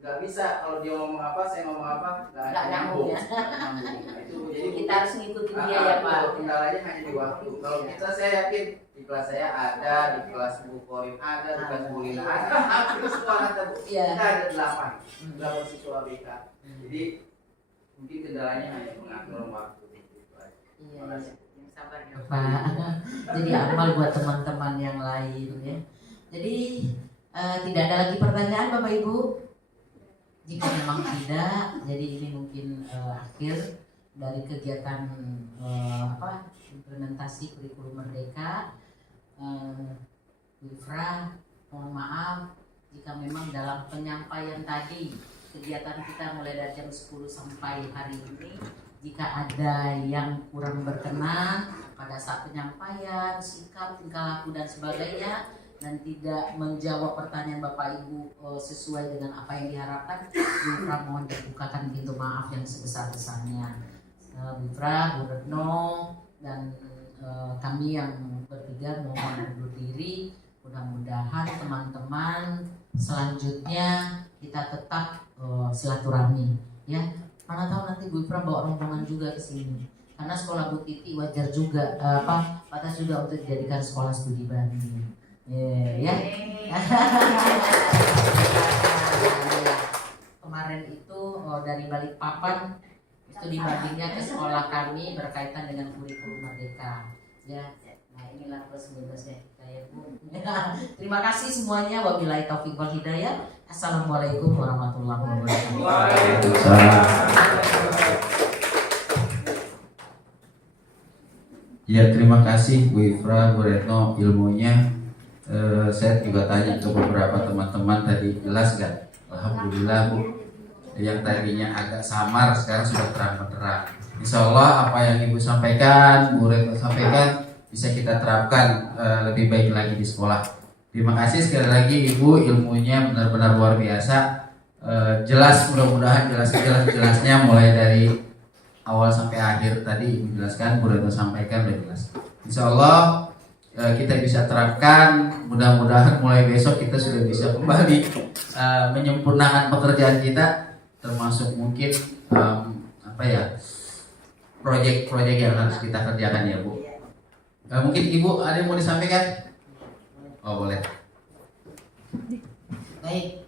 Nggak bisa kalau dia ngomong apa, saya ngomong apa, nggak nyambung. Nah, itu jadi Kita harus ngikutin dia ya Pak. Kendalanya hanya di waktu. Kalau kita, saya yakin di kelas saya ada, di kelas Bu Korin ada, di kelas Bu Lina ada, hampir semua ada Bu. Iya. Kita ada 8 siswa BK. Jadi mungkin kendalanya hanya mengatur waktu. Iya, yang sabar ya Pak. Jadi amal buat teman-teman yang lain ya. Jadi tidak ada lagi pertanyaan Bapak Ibu. Jika memang tidak, jadi ini mungkin akhir dari kegiatan implementasi kurikulum merdeka. Bu Ifrah, mohon maaf jika memang dalam penyampaian tadi kegiatan kita mulai dari jam 10 sampai hari ini, jika ada yang kurang berkenan pada saat penyampaian, sikap, tingkah laku dan sebagainya, dan tidak menjawab pertanyaan Bapak Ibu sesuai dengan apa yang diharapkan, Bu Ifrah mohon dibukakan pintu maaf yang sebesar-besarnya. Bu Ifrah, Bu Retno, dan kami yang bertiga mohon undur diri. Mudah-mudahan teman-teman selanjutnya kita tetap silaturahmi ya. Mana tahu nanti Bu Ifrah bawa rombongan juga ke sini. Karena sekolah Bu Titi wajar juga batas juga untuk dijadikan sekolah studi banding. Ya. Kemarin itu dari Balikpapan studi bandingnya ke sekolah kami berkaitan dengan kurikulum merdeka. Ya. Nah, inilah plus minusnya kita ya Bu. Terima kasih semuanya. Wabillahi taufiq wal hidayah. Assalamualaikum warahmatullahi wabarakatuh. Ya, terima kasih Bu Ifrah, Bu Retno ilmunya. Saya juga tanya ke beberapa teman-teman tadi, jelas gak? Alhamdulillah Bu. Yang tadinya agak samar sekarang sudah terang-terang. Insya Allah apa yang Ibu sampaikan, Bu Retno sampaikan bisa kita terapkan lebih baik lagi di sekolah. Terima kasih sekali lagi Ibu, ilmunya benar-benar luar biasa. Jelas, mudah-mudahan jelasnya mulai dari awal sampai akhir tadi Ibu jelaskan, Bu Retno sampaikan udah jelas. Insya Allah kita bisa terapkan. Mudah-mudahan mulai besok kita sudah bisa kembali menyempurnakan pekerjaan kita, termasuk mungkin proyek-proyek yang harus kita kerjakan ya Bu. Mungkin Ibu ada yang mau disampaikan? Oh boleh. Baik,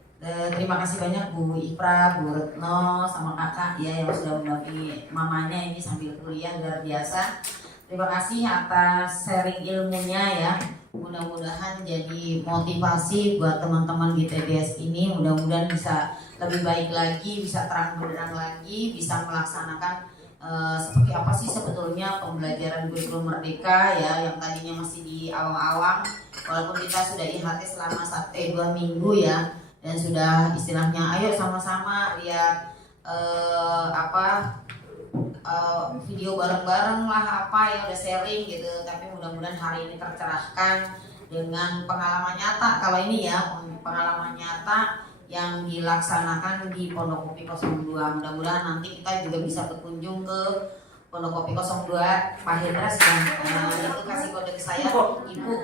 terima kasih banyak Bu Ifrah, Bu Retno, sama kakak ya yang sudah mendampingi mamanya ini sambil kuliah, luar biasa. Terima kasih atas sharing ilmunya ya. Mudah-mudahan jadi motivasi buat teman-teman di TBS ini. Mudah-mudahan bisa lebih baik lagi, bisa terang benderang lagi, bisa melaksanakan seperti apa sih sebetulnya pembelajaran kurikulum merdeka ya, yang tadinya masih di awang-awang. Walaupun kita sudah IHT selama 2 minggu ya, dan sudah istilahnya ayo sama-sama lihat video bareng-bareng lah ya udah sharing gitu. Tapi mudah-mudahan hari ini tercerahkan dengan pengalaman nyata. Kalau ini ya pengalaman nyata yang dilaksanakan di Pondok Kopi 02. Mudah-mudahan nanti kita juga bisa berkunjung ke Pondok Kopi 02. Pak Hendra sedang itu kasih kode ke saya, Ibu,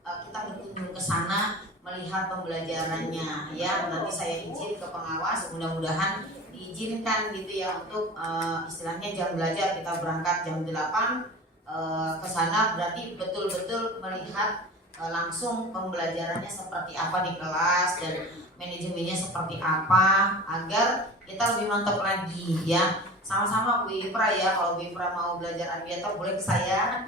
kita berkunjung ke sana melihat pembelajarannya ya. Nanti saya izin ke pengawas, mudah-mudahan diizinkan gitu ya untuk istilahnya jam belajar kita berangkat jam 8 ke sana, berarti betul-betul melihat langsung pembelajarannya seperti apa di kelas dan manajemennya seperti apa, agar kita lebih mantap lagi ya. sama-sama Bu Ifra ya. Kalau Bu Ifra mau belajar Adiwiyata boleh ke saya.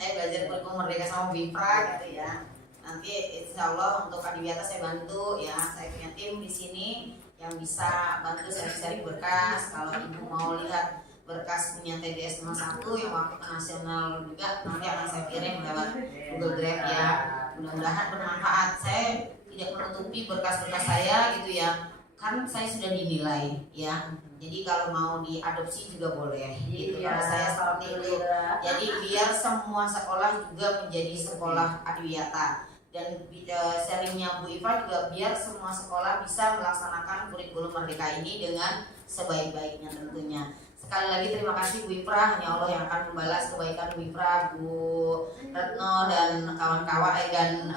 Saya belajar kurikulum merdeka sama Bu Ifra gitu ya. Nanti insya Allah untuk Adiwiyata saya bantu ya. Saya punya tim di sini yang bisa bantu sharing-sharing berkas. Kalau ibu mau lihat berkas punya TDS 01 yang waktu ke nasional juga, nanti akan saya kirim lewat Google Drive ya. Mudah-mudahan bermanfaat. Saya tidak menutupi berkas-berkas saya gitu ya, kan saya sudah dinilai ya. Jadi kalau mau diadopsi juga boleh gitu. Kalau saya seperti itu. Jadi biar semua sekolah juga menjadi sekolah Adiwiyata. Dan sharingnya Bu Ifra juga biar semua sekolah bisa melaksanakan kurikulum merdeka ini dengan sebaik-baiknya tentunya. Sekali lagi terima kasih Bu Ifra, hanya Allah yang akan membalas kebaikan Bu Ifra, Bu Retno dan kawan-kawan dan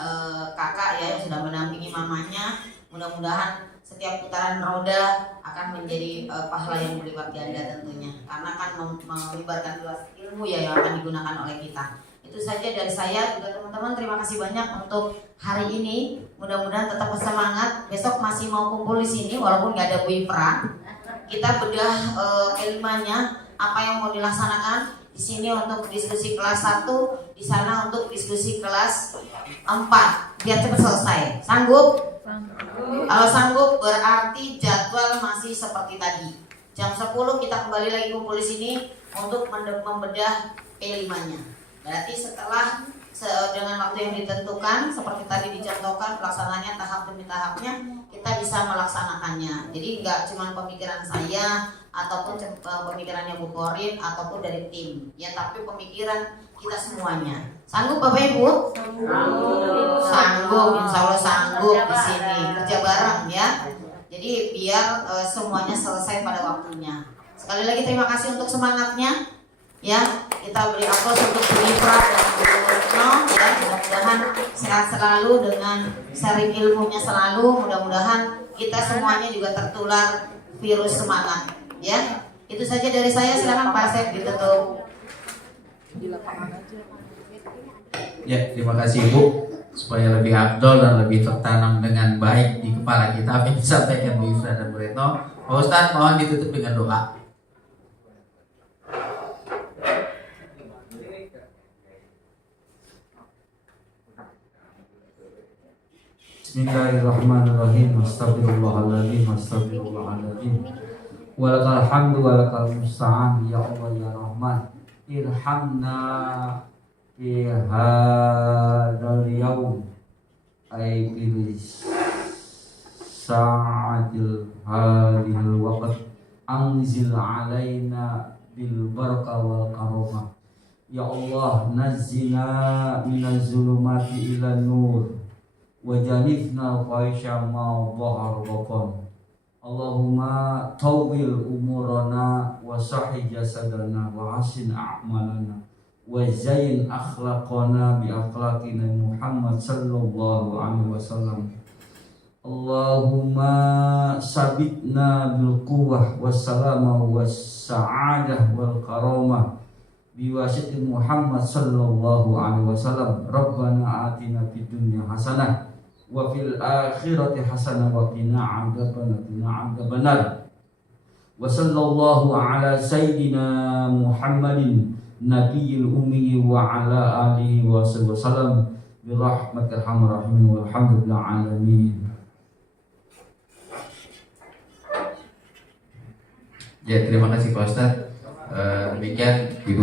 kakak ya yang sudah mendampingi mamanya. Mudah-mudahan setiap putaran roda akan menjadi pahala yang berlipat ganda tentunya, karena akan menyebarkan luas ilmu ya yang akan digunakan oleh kita. Itu saja dari saya. Juga teman-teman terima kasih banyak untuk hari ini. Mudah-mudahan tetap bersemangat. Besok masih mau kumpul di sini walaupun nggak ada Bu Ifra. Kita bedah L5-nya apa yang mau dilaksanakan di sini untuk diskusi kelas 1, di sana untuk diskusi kelas 4 biar cepat selesai. Sanggup? Kalau sanggup berarti jadwal masih seperti tadi. Jam 10 kita kembali lagi kumpul di sini untuk membedah P5-nya. Berarti setelah dengan waktu yang ditentukan seperti tadi dicontohkan pelaksanaannya tahap demi tahapnya, kita bisa melaksanakannya. Jadi nggak cuma pemikiran saya ataupun pemikirannya Bu Korin ataupun dari tim ya, tapi pemikiran kita semuanya. Sanggup Bapak Ibu? Sanggup, insya Allah sanggup di sini. Kerja bareng ya. Jadi biar semuanya selesai pada waktunya. Sekali lagi terima kasih untuk semangatnya. Ya, kita beri aplaus untuk Bu Ifra dan Bu Retno ya. Mudah-mudahan sehat selalu dengan sharing ilmunya selalu. Mudah-mudahan kita semuanya juga tertular virus semangat ya. Itu saja dari saya. Silakan Pak Asep ditutup. Ya, terima kasih Ibu. Supaya lebih afdol dan lebih tertanam dengan baik di kepala kita apa yang disampaikan Bu Ifra dan Bu Retno. Pak Ustadz mohon ditutup dengan doa. Bismillahirrahmanirrahim. Astagfirullahaladzim. Astagfirullahaladzim. Walakal hamdu walakal musta'an. Ya Allah ya Rahman, irhamna fi hadzal yaum ay fi sa'atil hadhil waqt anzil alaina bil barakah wal karamah. Ya Allah, nazzina minaz zulumati ila nur wajanifna faisha ma dhahar batan. Allahumma tawil umurana wa sahih jasadana wa hasin a'malana wa zayin akhlaqana bi akhlaqina Muhammad sallallahu alaihi wasallam. Allahumma sabitna bil quwwah was salama was sa'adah wal karamah biwasiti Muhammad sallallahu alaihi wasallam. Rabbana atina fid dunya hasanah wa fil akhirati hasanah wa qina adzabannar. Wa sallallahu ala sayyidina Muhammadin nabiyil ummi wa ala alihi wa sallam bi rahmatil arhamar rahimin walhamdulillahi alamin. Ya, terima kasih Pak Ustadz. Demikian Ibu